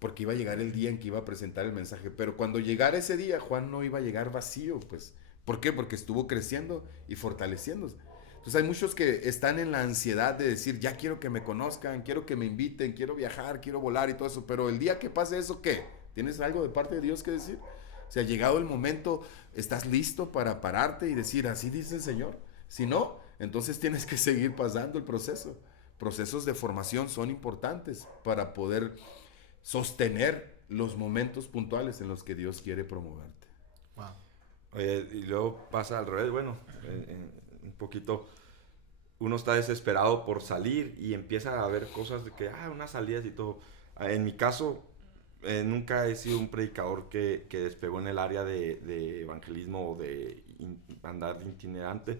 porque iba a llegar el día en que iba a presentar el mensaje. Pero cuando llegara ese día, Juan no iba a llegar vacío, pues. ¿Por qué? Porque estuvo creciendo y fortaleciéndose. Entonces hay muchos que están en la ansiedad de decir, ya quiero que me conozcan, quiero que me inviten, quiero viajar, quiero volar y todo eso, pero el día que pase eso, ¿qué? ¿Tienes algo de parte de Dios que decir? O sea, llegado el momento, ¿estás listo para pararte y decir, así dice el Señor? Si no, entonces tienes que seguir pasando el proceso. Procesos de formación son importantes para poder sostener los momentos puntuales en los que Dios quiere promoverte. Wow. Oye, y luego pasa al revés, bueno, un poquito, uno está desesperado por salir y empieza a ver cosas de que, unas salidas y todo. En mi caso, nunca he sido un predicador que despegó en el área de evangelismo o de andar itinerante,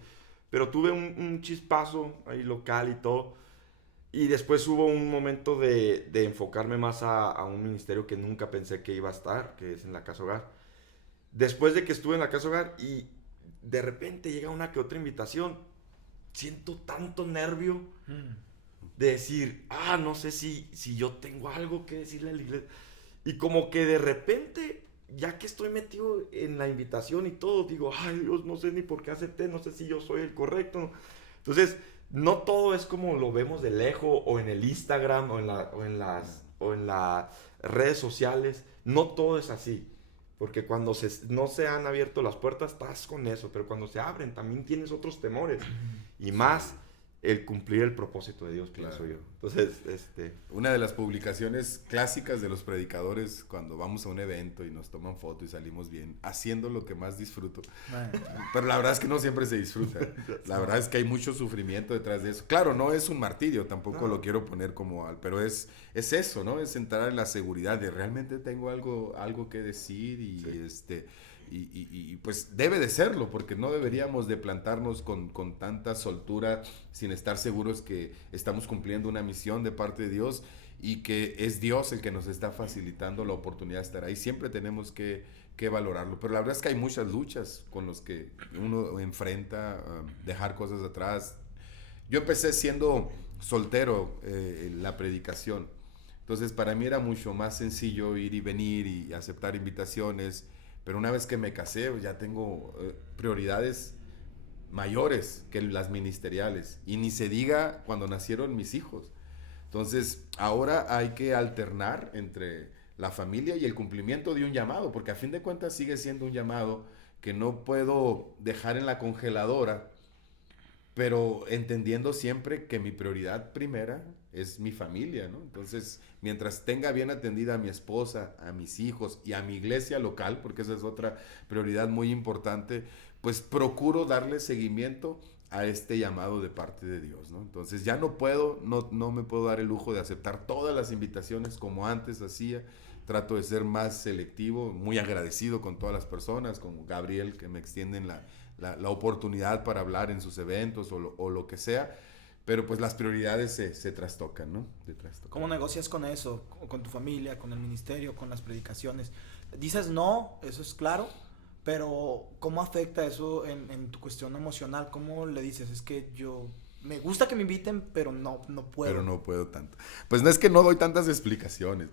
pero tuve un chispazo ahí local y todo. Y después hubo un momento de enfocarme más a un ministerio que nunca pensé que iba a estar, que es en la Casa Hogar. Después de que estuve en la Casa Hogar y de repente llega una que otra invitación, siento tanto nervio de decir, no sé si yo tengo algo que decirle a la iglesia. Y como que de repente, ya que estoy metido en la invitación y todo, digo, ay Dios, no sé ni por qué acepté, no sé si yo soy el correcto. Entonces, no todo es como lo vemos de lejos o en el Instagram o en las redes sociales. No todo es así. Porque cuando no se han abierto las puertas, estás con eso. Pero cuando se abren, también tienes otros temores. Y más el cumplir el propósito de Dios, pienso yo. Entonces, Una de las publicaciones clásicas de los predicadores cuando vamos a un evento y nos toman foto y salimos bien, haciendo lo que más disfruto. Pero la verdad es que no siempre se disfruta. La verdad es que hay mucho sufrimiento detrás de eso. Claro, no es un martirio, tampoco lo quiero poner como pero es eso, ¿no? Es entrar en la seguridad de realmente tengo algo que decir y sí. Y pues debe de serlo, porque no deberíamos de plantarnos con tanta soltura sin estar seguros que estamos cumpliendo una misión de parte de Dios y que es Dios el que nos está facilitando la oportunidad de estar ahí. Siempre tenemos que valorarlo, pero la verdad es que hay muchas luchas con las que uno enfrenta, dejar cosas atrás. Yo empecé siendo soltero en la predicación, entonces para mí era mucho más sencillo ir y venir y aceptar invitaciones, pero una vez que me casé ya tengo prioridades mayores que las ministeriales, y ni se diga cuando nacieron mis hijos. Entonces ahora hay que alternar entre la familia y el cumplimiento de un llamado, porque a fin de cuentas sigue siendo un llamado que no puedo dejar en la congeladora, pero entendiendo siempre que mi prioridad primera es mi familia, ¿no? Entonces, mientras tenga bien atendida a mi esposa, a mis hijos y a mi iglesia local, porque esa es otra prioridad muy importante, pues procuro darle seguimiento a este llamado de parte de Dios, ¿no? Entonces ya no me puedo dar el lujo de aceptar todas las invitaciones como antes hacía. Trato de ser más selectivo, muy agradecido con todas las personas, con Gabriel, que me extienden la oportunidad para hablar en sus eventos o lo que sea, pero pues las prioridades se trastocan, ¿no? ¿Cómo negocias con eso? Con tu familia, con el ministerio, con las predicaciones. Dices no, eso es claro, pero ¿cómo afecta eso en tu cuestión emocional? ¿Cómo le dices? Es que yo... Me gusta que me inviten, pero no puedo. Pero no puedo tanto. Pues no es que no doy tantas explicaciones.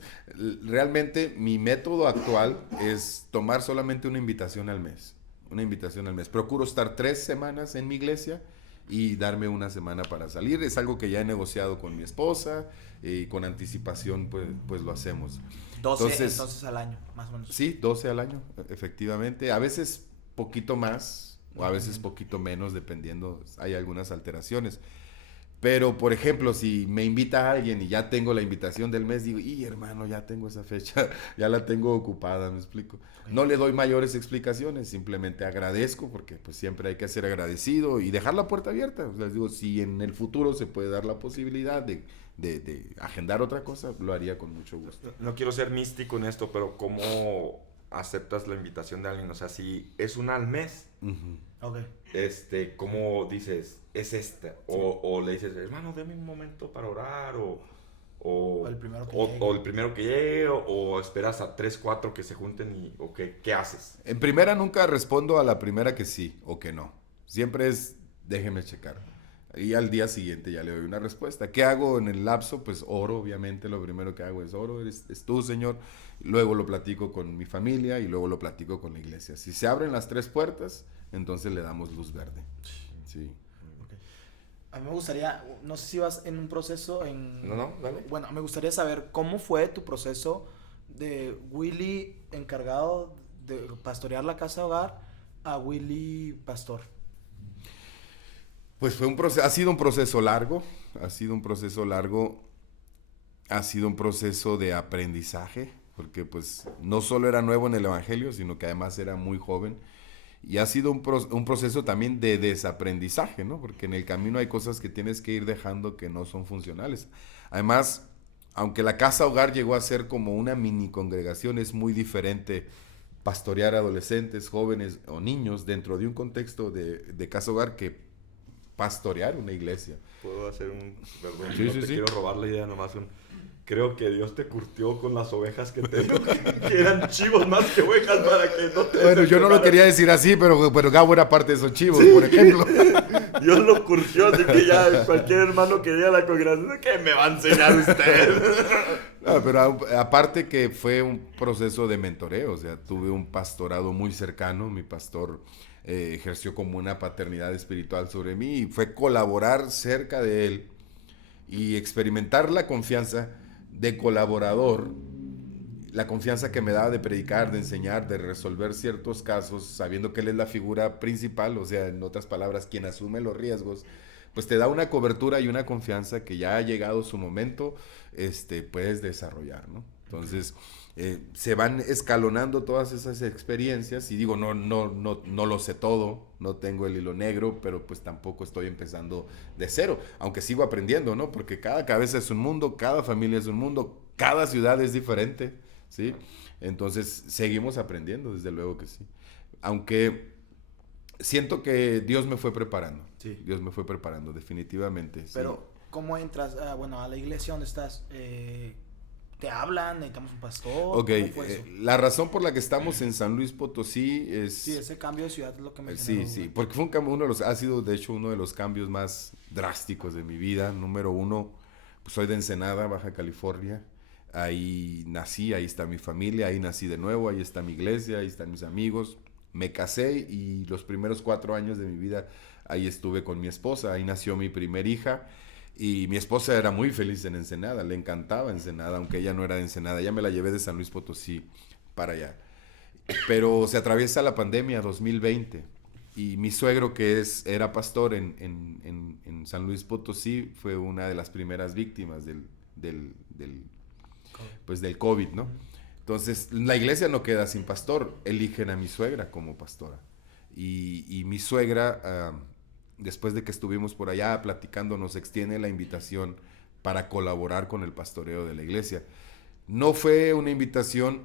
Realmente mi método actual es tomar solamente una invitación al mes. Una invitación al mes. Procuro estar 3 semanas en mi iglesia y darme una semana para salir. Es algo que ya he negociado con mi esposa y con anticipación pues lo hacemos. 12 entonces al año, más o menos. Sí, 12 al año, efectivamente. A veces poquito más o a veces poquito menos, dependiendo, hay algunas alteraciones. Pero, por ejemplo, si me invita a alguien y ya tengo la invitación del mes, digo, hermano, ya tengo esa fecha, ya la tengo ocupada, ¿me explico? Okay. No le doy mayores explicaciones, simplemente agradezco, porque pues siempre hay que ser agradecido y dejar la puerta abierta. Les digo, si en el futuro se puede dar la posibilidad de agendar otra cosa, lo haría con mucho gusto. No quiero ser místico en esto, pero ¿cómo aceptas la invitación de alguien? O sea, si es una al mes, okay. ¿Cómo dices, es esta? O le dices, hermano, deme un momento para orar, o el primero que llegue. O el primero que llegue, o esperas a 3, 4 que se junten, o ¿qué haces? En primera nunca respondo a la primera que sí o que no. Siempre es, déjeme checar. Y al día siguiente ya le doy una respuesta. ¿Qué hago en el lapso? Pues oro, obviamente. Lo primero que hago es oro, es tú, Señor. Luego lo platico con mi familia y luego lo platico con la iglesia. Si se abren las 3 puertas, entonces le damos luz verde. Sí. Okay. A mí me gustaría, no sé si vas en un proceso No, dale. Bueno, me gustaría saber cómo fue tu proceso de Willy encargado de pastorear la casa hogar a Willy pastor. Pues ha sido un proceso largo, ha sido un proceso de aprendizaje, porque pues no solo era nuevo en el evangelio, sino que además era muy joven, y ha sido un proceso también de desaprendizaje, ¿no? Porque en el camino hay cosas que tienes que ir dejando que no son funcionales. Además, aunque la casa hogar llegó a ser como una mini congregación, es muy diferente pastorear adolescentes, jóvenes o niños dentro de un contexto de casa hogar que pastorear una iglesia. Puedo hacer perdón, sí, no te quiero robar la idea, nomás creo que Dios te curtió con las ovejas que te dio, que eran chivos más que ovejas para que no te... Bueno, yo no lo quería decir así, pero Gabo era parte de esos chivos, sí. Por ejemplo. Dios lo curtió, así que ya cualquier hermano que llegue a la congregación, ¿qué me va a enseñar usted? No, pero aparte que fue un proceso de mentoreo, o sea, tuve un pastorado muy cercano, mi pastor ejerció como una paternidad espiritual sobre mí y fue colaborar cerca de él y experimentar la confianza de colaborador, la confianza que me daba de predicar, de enseñar, de resolver ciertos casos, sabiendo que él es la figura principal, o sea, en otras palabras, quien asume los riesgos, pues te da una cobertura y una confianza que ya ha llegado su momento, puedes desarrollar, ¿no? Entonces, se van escalonando todas esas experiencias y digo, no lo sé todo, no tengo el hilo negro, pero pues tampoco estoy empezando de cero, aunque sigo aprendiendo, ¿no? Porque cada cabeza es un mundo, cada familia es un mundo, cada ciudad es diferente, ¿sí? Entonces, seguimos aprendiendo, desde luego que sí. Aunque siento que Dios me fue preparando. Sí. Dios me fue preparando, definitivamente. Pero, ¿Cómo entras, a la iglesia donde estás? ¿Te hablan? ¿Necesitamos un pastor? Ok, ¿Cómo fue eso? la razón por la que estamos en San Luis Potosí es... Sí, ese cambio de ciudad es lo que me Sí, generó, sí, güey. porque fue un cambio, ha sido de hecho uno de los cambios más drásticos de mi vida. Número uno, pues soy de Ensenada, Baja California. Ahí nací, ahí está mi familia, ahí nací de nuevo, ahí está mi iglesia, ahí están mis amigos. Me casé y los primeros 4 años de mi vida ahí estuve con mi esposa, ahí nació mi primer hija. Y mi esposa era muy feliz en Ensenada, le encantaba Ensenada, aunque ella no era de Ensenada. Ya me la llevé de San Luis Potosí para allá. Pero se atraviesa la pandemia 2020 y mi suegro, que era pastor en San Luis Potosí, fue una de las primeras víctimas del COVID, ¿no? Entonces, la iglesia no queda sin pastor, eligen a mi suegra como pastora. Y mi suegra, después de que estuvimos por allá platicando, nos extiende la invitación para colaborar con el pastoreo de la iglesia. No fue una invitación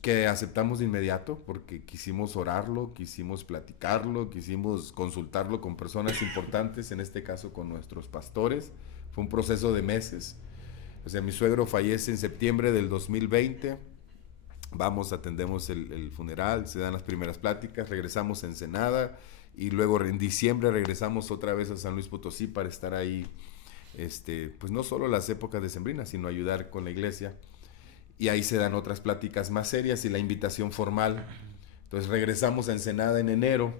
que aceptamos de inmediato porque quisimos orarlo, quisimos platicarlo, quisimos consultarlo con personas importantes, en este caso con nuestros pastores. Fue un proceso de meses. O sea, mi suegro fallece en septiembre del 2020. Vamos, atendemos el funeral, se dan las primeras pláticas, regresamos a Ensenada y luego en diciembre regresamos otra vez a San Luis Potosí para estar ahí, pues no solo las épocas decembrinas, sino ayudar con la iglesia. Y ahí se dan otras pláticas más serias y la invitación formal. Entonces regresamos a Ensenada en enero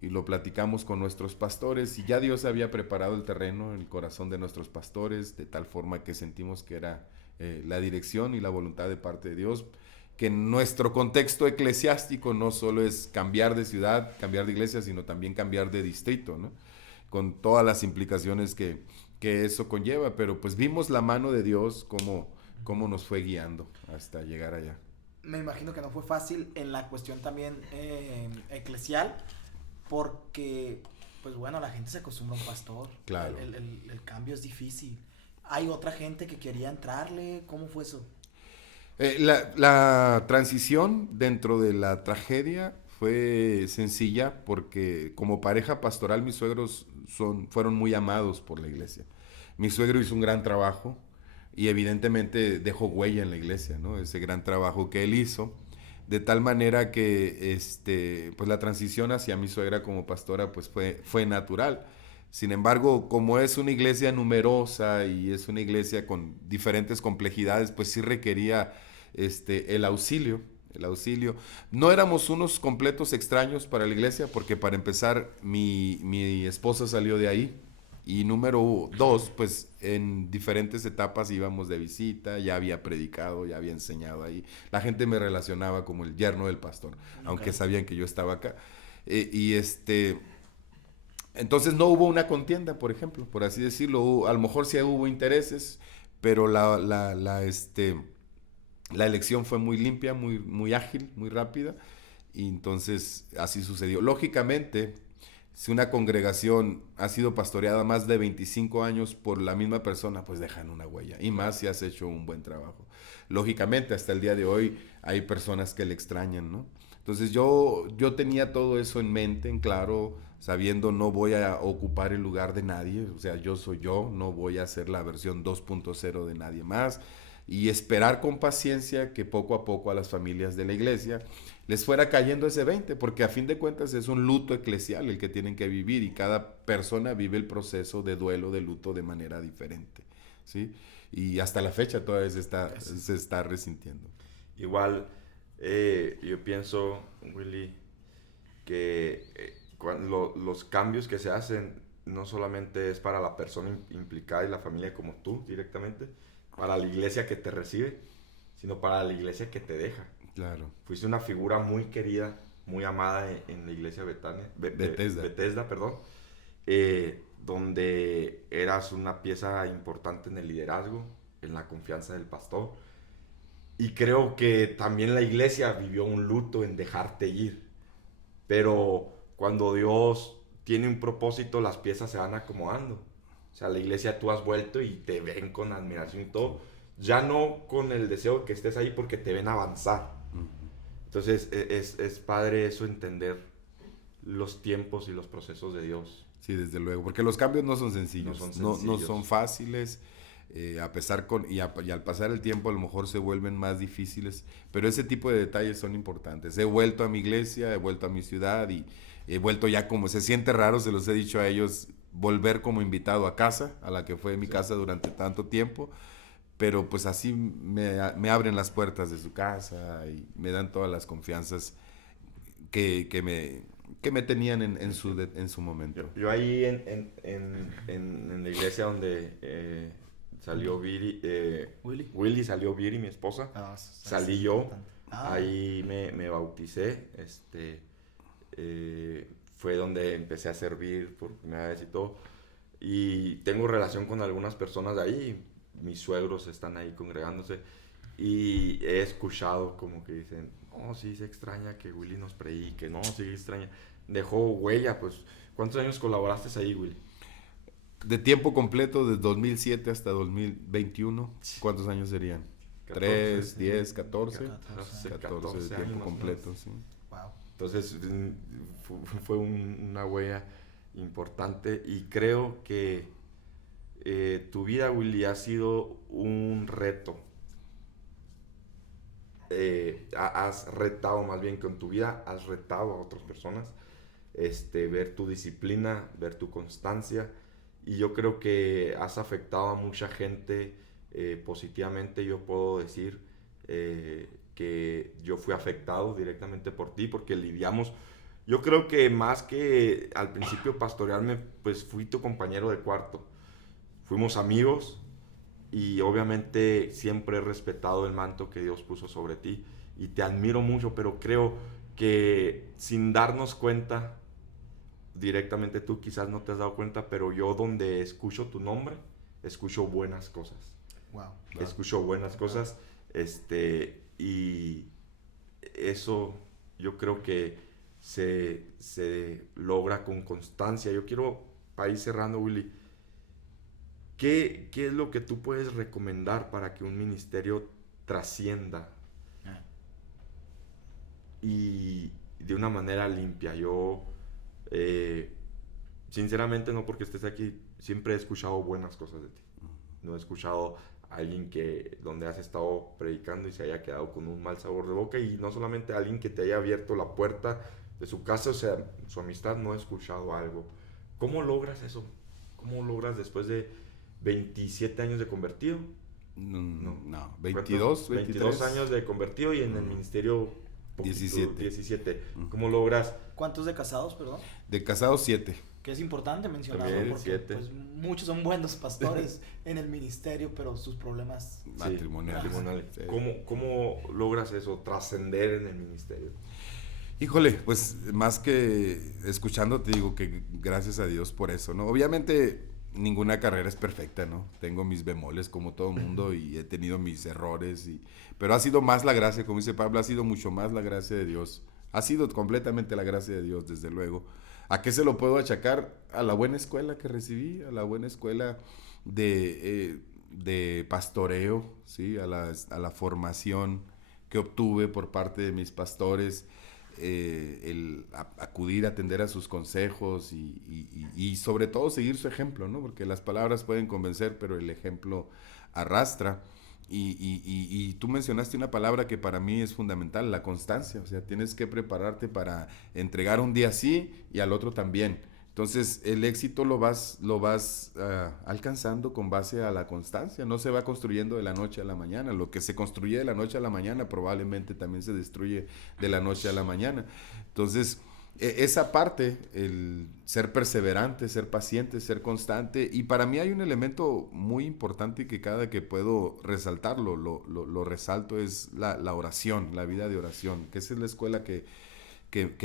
y lo platicamos con nuestros pastores y ya Dios había preparado el terreno en el corazón de nuestros pastores, de tal forma que sentimos que era la dirección y la voluntad de parte de Dios, que en nuestro contexto eclesiástico no solo es cambiar de ciudad, cambiar de iglesia, sino también cambiar de distrito, ¿no? Con todas las implicaciones que eso conlleva, pero pues vimos la mano de Dios cómo nos fue guiando hasta llegar allá. Me imagino que no fue fácil en la cuestión también eclesial, porque, pues bueno, la gente se acostumbra a un pastor. Claro. El cambio es difícil. ¿Hay otra gente que quería entrarle? ¿Cómo fue eso? La transición dentro de la tragedia fue sencilla porque como pareja pastoral mis suegros fueron muy amados por la iglesia. Mi suegro hizo un gran trabajo y evidentemente dejó huella en la iglesia, ¿no? Ese gran trabajo que él hizo, de tal manera que pues la transición hacia mi suegra como pastora pues fue natural. Sin embargo, como es una iglesia numerosa y es una iglesia con diferentes complejidades, pues sí requería el auxilio. No éramos unos completos extraños para la iglesia, porque para empezar, mi esposa salió de ahí. Y número 2, pues en diferentes etapas íbamos de visita, ya había predicado, ya había enseñado ahí. La gente me relacionaba como el yerno del pastor, aunque sabían que yo estaba acá. Entonces no hubo una contienda, por ejemplo, por así decirlo. A lo mejor sí hubo intereses, pero la elección fue muy limpia, muy ágil, muy rápida. Y entonces así sucedió. Lógicamente, si una congregación ha sido pastoreada más de 25 años por la misma persona, pues dejan una huella. Y más si has hecho un buen trabajo. Lógicamente, hasta el día de hoy hay personas que le extrañan, ¿no? Entonces yo tenía todo eso en mente, en claro, sabiendo no voy a ocupar el lugar de nadie. O sea, yo soy yo, no voy a ser la versión 2.0 de nadie más. Y esperar con paciencia que poco a poco a las familias de la iglesia les fuera cayendo ese 20, porque a fin de cuentas es un luto eclesial el que tienen que vivir y cada persona vive el proceso de duelo, de luto de manera diferente, ¿sí? Y hasta la fecha todavía se está resintiendo. Igual, yo pienso, Willy, que los cambios que se hacen no solamente es para la persona implicada y la familia como tú directamente, para la iglesia que te recibe, sino para la iglesia que te deja. Claro. Fuiste una figura muy querida, muy amada en la iglesia Bethesda, perdón, donde eras una pieza importante en el liderazgo, en la confianza del pastor. Y creo que también la iglesia vivió un luto en dejarte ir. Pero cuando Dios tiene un propósito, las piezas se van acomodando. O sea, la iglesia tú has vuelto y te ven con admiración y todo. Ya no con el deseo de que estés ahí porque te ven avanzar. Entonces es padre eso, entender los tiempos y los procesos de Dios Sí, desde luego, porque los cambios no son sencillos, no son fáciles, y al pasar el tiempo a lo mejor se vuelven más difíciles, pero ese tipo de detalles son importantes. He vuelto a mi iglesia, he vuelto a mi ciudad y he vuelto ya como se siente raro, se los he dicho a ellos, volver como invitado a casa, a la que fue mi casa durante tanto tiempo, pero pues así me abren las puertas de su casa y me dan todas las confianzas que me tenían en su momento. Yo ahí en la iglesia donde salió Willy, salió Viri, mi esposa, salí yo, ahí me bauticé, fue donde empecé a servir por primera vez y todo, y tengo relación con algunas personas de ahí, mis suegros están ahí congregándose, y he escuchado como que dicen, no, sí se extraña que Willy nos predique, no, sí se extraña, dejó huella, pues, ¿cuántos años colaboraste ahí, Willy? De tiempo completo, de 2007 hasta 2021, ¿cuántos años serían? 14, 3, 10, 14. 14 de tiempo años, completo, sí. Wow. Entonces, fue una huella importante y creo que tu vida, Willy, ha sido un reto. Has retado, más bien que en tu vida, has retado a otras personas, ver tu disciplina, ver tu constancia, y yo creo que has afectado a mucha gente positivamente. Yo puedo decir que yo fui afectado directamente por ti, porque lidiamos, yo creo que más que al principio pastorearme, pues fui tu compañero de cuarto, fuimos amigos, y obviamente siempre he respetado el manto que Dios puso sobre ti y te admiro mucho, pero creo que sin darnos cuenta, directamente tú quizás no te has dado cuenta, pero yo donde escucho tu nombre, escucho buenas cosas. Wow. Escucho buenas cosas, y eso yo creo que se logra con constancia. Yo quiero, para ir cerrando, Willy, ¿qué es lo que tú puedes recomendar para que un ministerio trascienda y de una manera limpia? Yo, sinceramente, no porque estés aquí, siempre he escuchado buenas cosas de ti. No he escuchado a alguien donde has estado predicando y se haya quedado con un mal sabor de boca, y no solamente a alguien que te haya abierto la puerta de su casa, o sea, su amistad. No he escuchado algo. ¿Cómo logras eso? ¿Cómo logras después de 27 años de convertido? No, 22 años de convertido y en el ministerio 17. ¿Cómo logras? ¿Cuántos de casados, perdón? De casados 7. Que es importante mencionarlo, También, porque 7. pues, muchos son buenos pastores en el ministerio, pero sus problemas Matrimoniales. Sí. ¿Cómo logras eso, trascender en el ministerio? Híjole, pues más que escuchando te digo que gracias a Dios por eso, ¿no? Obviamente ninguna carrera es perfecta, ¿no? Tengo mis bemoles como todo mundo y he tenido mis errores, pero ha sido más la gracia, como dice Pablo, ha sido mucho más la gracia de Dios. Ha sido completamente la gracia de Dios, desde luego. ¿A qué se lo puedo achacar? A la buena escuela que recibí, a la buena escuela de pastoreo, ¿sí? A la formación que obtuve por parte de mis pastores, el acudir a atender a sus consejos y sobre todo seguir su ejemplo, ¿no? Porque las palabras pueden convencer, pero el ejemplo arrastra. Y tú mencionaste una palabra que para mí es fundamental, la constancia. O sea, tienes que prepararte para entregar un día sí y al otro también. Entonces, el éxito lo vas alcanzando con base a la constancia. No se va construyendo de la noche a la mañana. Lo que se construye de la noche a la mañana probablemente también se destruye de la noche a la mañana. Entonces, esa parte, el ser perseverante, ser paciente, ser constante. Y para mí hay un elemento muy importante que cada que puedo resaltarlo, lo resalto, es la oración, la vida de oración, que esa es la escuela que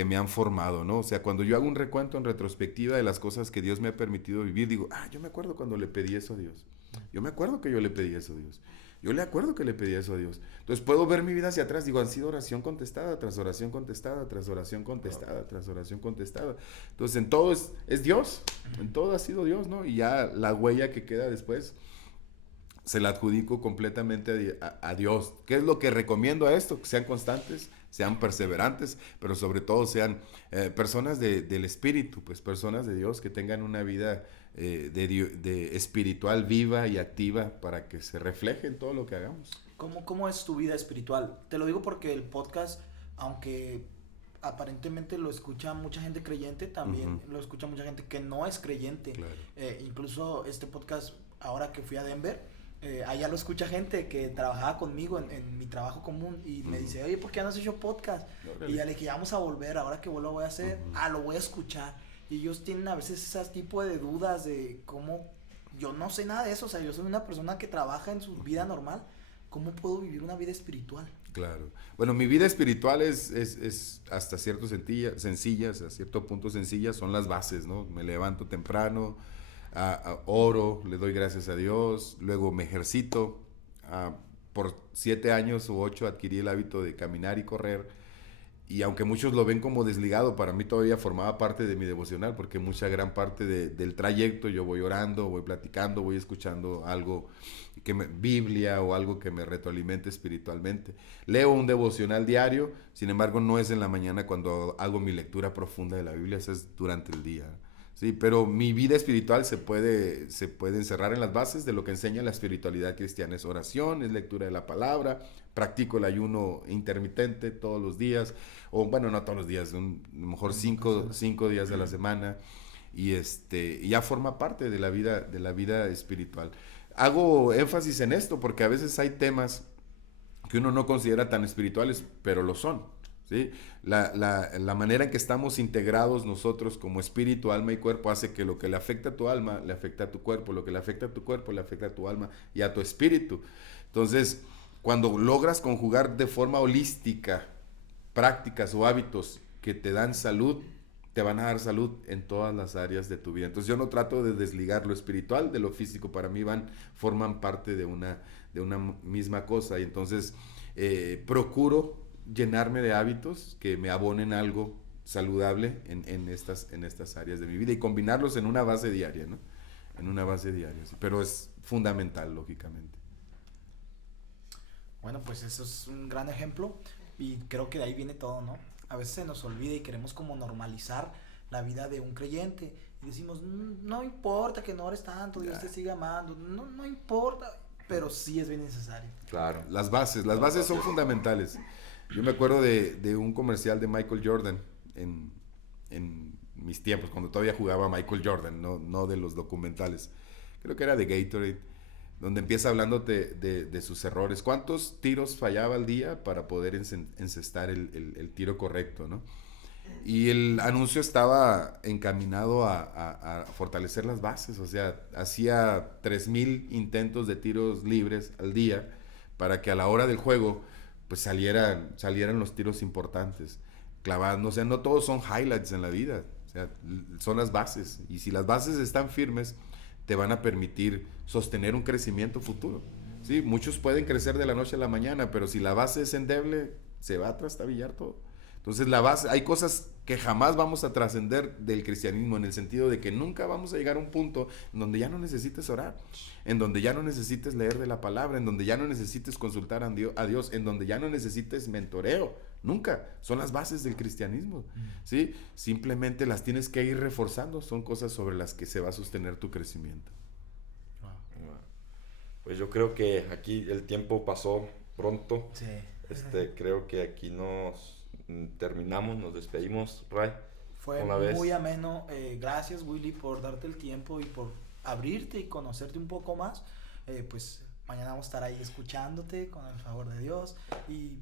me han formado, ¿no? O sea, cuando yo hago un recuento en retrospectiva de las cosas que Dios me ha permitido vivir, digo, yo me acuerdo cuando le pedí eso a Dios. Yo me acuerdo que yo le pedí eso a Dios. Yo le acuerdo que le pedí eso a Dios. Entonces puedo ver mi vida hacia atrás, digo, han sido oración contestada, tras oración contestada, tras oración contestada, tras oración contestada. Entonces en todo es Dios, en todo ha sido Dios, ¿no? Y ya la huella que queda después se la adjudico completamente a Dios. ¿Qué es lo que recomiendo a esto? Que sean constantes, sean perseverantes, pero sobre todo sean personas del Espíritu, pues personas de Dios que tengan una vida de espiritual viva y activa para que se refleje en todo lo que hagamos. ¿Cómo es tu vida espiritual? Te lo digo porque el podcast, aunque aparentemente lo escucha mucha gente creyente, también lo escucha mucha gente que no es creyente. Claro. Incluso este podcast, ahora que fui a Denver, allá lo escucha gente que trabajaba conmigo en mi trabajo común y me dice, oye, ¿por qué no has hecho podcast? Y ya le dije, vamos a volver, ahora que vuelvo voy a hacer, lo voy a escuchar. Y ellos tienen a veces ese tipo de dudas de cómo, yo no sé nada de eso, o sea, yo soy una persona que trabaja en su vida normal, ¿cómo puedo vivir una vida espiritual? Claro. Bueno, mi vida espiritual es hasta cierto sencillas, a cierto punto sencillas, son las bases, ¿no? Me levanto temprano, oro, le doy gracias a Dios, luego me ejercito. Por 7 años u 8 adquirí el hábito de caminar y correr. Y aunque muchos lo ven como desligado, para mí todavía formaba parte de mi devocional, porque gran parte del trayecto yo voy orando, voy platicando, voy escuchando algo, Biblia o algo que me retroalimente espiritualmente. Leo un devocional diario, sin embargo no es en la mañana cuando hago mi lectura profunda de la Biblia, eso es durante el día. Sí, pero mi vida espiritual se puede encerrar en las bases de lo que enseña la espiritualidad cristiana. Es oración, es lectura de la palabra, practico el ayuno intermitente todos los días, o bueno, no todos los días, a lo mejor 5 días de la semana, y ya forma parte de la vida espiritual. Hago énfasis en esto porque a veces hay temas que uno no considera tan espirituales, pero lo son. ¿Sí? La manera en que estamos integrados nosotros como espíritu, alma y cuerpo hace que lo que le afecta a tu alma le afecta a tu cuerpo, lo que le afecta a tu cuerpo le afecta a tu alma y a tu espíritu. Entonces, cuando logras conjugar de forma holística prácticas o hábitos que te dan salud, te van a dar salud en todas las áreas de tu vida. Entonces yo no trato de desligar lo espiritual de lo físico, para mí forman parte de una misma cosa, y entonces procuro llenarme de hábitos que me abonen algo saludable en estas áreas de mi vida y combinarlos en una base diaria, ¿no? En una base diaria, sí. Pero es fundamental, lógicamente. Bueno, pues eso es un gran ejemplo y creo que de ahí viene todo, ¿no? A veces se nos olvida y queremos como normalizar la vida de un creyente y decimos, no importa que no ores tanto, Dios te siga amando, no importa, pero sí es bien necesario. Claro. Las bases son fundamentales. Yo me acuerdo de un comercial de Michael Jordan en mis tiempos, cuando todavía jugaba Michael Jordan, no de los documentales. Creo que era de Gatorade, donde empieza hablándote de sus errores. ¿Cuántos tiros fallaba al día para poder encestar el tiro correcto, ¿no? Y el anuncio estaba encaminado a fortalecer las bases, o sea, hacía 3,000 intentos de tiros libres al día para que a la hora del juego pues salieran los tiros importantes, clavando. O sea, no todos son highlights en la vida, o sea, son las bases, y si las bases están firmes, te van a permitir sostener un crecimiento futuro. Sí, muchos pueden crecer de la noche a la mañana, pero si la base es endeble, se va a trastabillar todo. Entonces la base, hay cosas que jamás vamos a trascender del cristianismo, en el sentido de que nunca vamos a llegar a un punto en donde ya no necesites orar, en donde ya no necesites leer de la palabra, en donde ya no necesites consultar a Dios, en donde ya no necesites mentoreo. Nunca. Son las bases del cristianismo, ¿sí? Simplemente las tienes que ir reforzando. Son cosas sobre las que se va a sostener tu crecimiento. Pues yo creo que aquí el tiempo pasó pronto. Sí. Creo que aquí nos terminamos, nos despedimos, Ray. Fue muy ameno. Gracias, Willy, por darte el tiempo y por abrirte y conocerte un poco más. Pues mañana vamos a estar ahí escuchándote con el favor de Dios y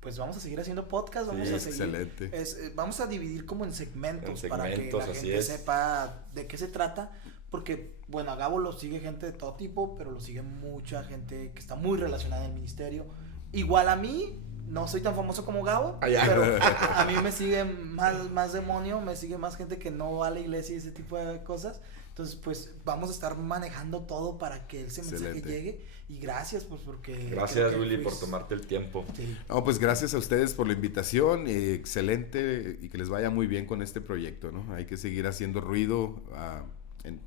pues vamos a seguir haciendo podcast. Vamos a seguir, excelente. Vamos a dividir como en segmentos para que la gente sepa de qué se trata, porque bueno, a Gabo lo sigue gente de todo tipo, pero lo sigue mucha gente que está muy relacionada en el ministerio. Igual a mí, no soy tan famoso como Gabo, pero a mí me sigue más demonio, me sigue más gente que no va a la iglesia y ese tipo de cosas. Entonces, pues, vamos a estar manejando todo para que ese mensaje llegue. Y gracias, pues, porque... Gracias, Willy, por tomarte el tiempo. Sí. No, pues, gracias a ustedes por la invitación. Excelente, y que les vaya muy bien con este proyecto, ¿no? Hay que seguir haciendo ruido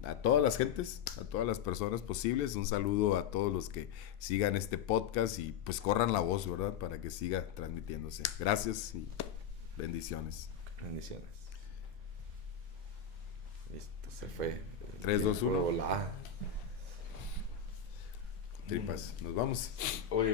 a todas las gentes, a todas las personas posibles. Un saludo a todos los que sigan este podcast y pues corran la voz, ¿verdad? Para que siga transmitiéndose. Gracias y bendiciones. Bendiciones. Listo, se fue. 3, 2, 1. Hola. Tripas, nos vamos. Oye,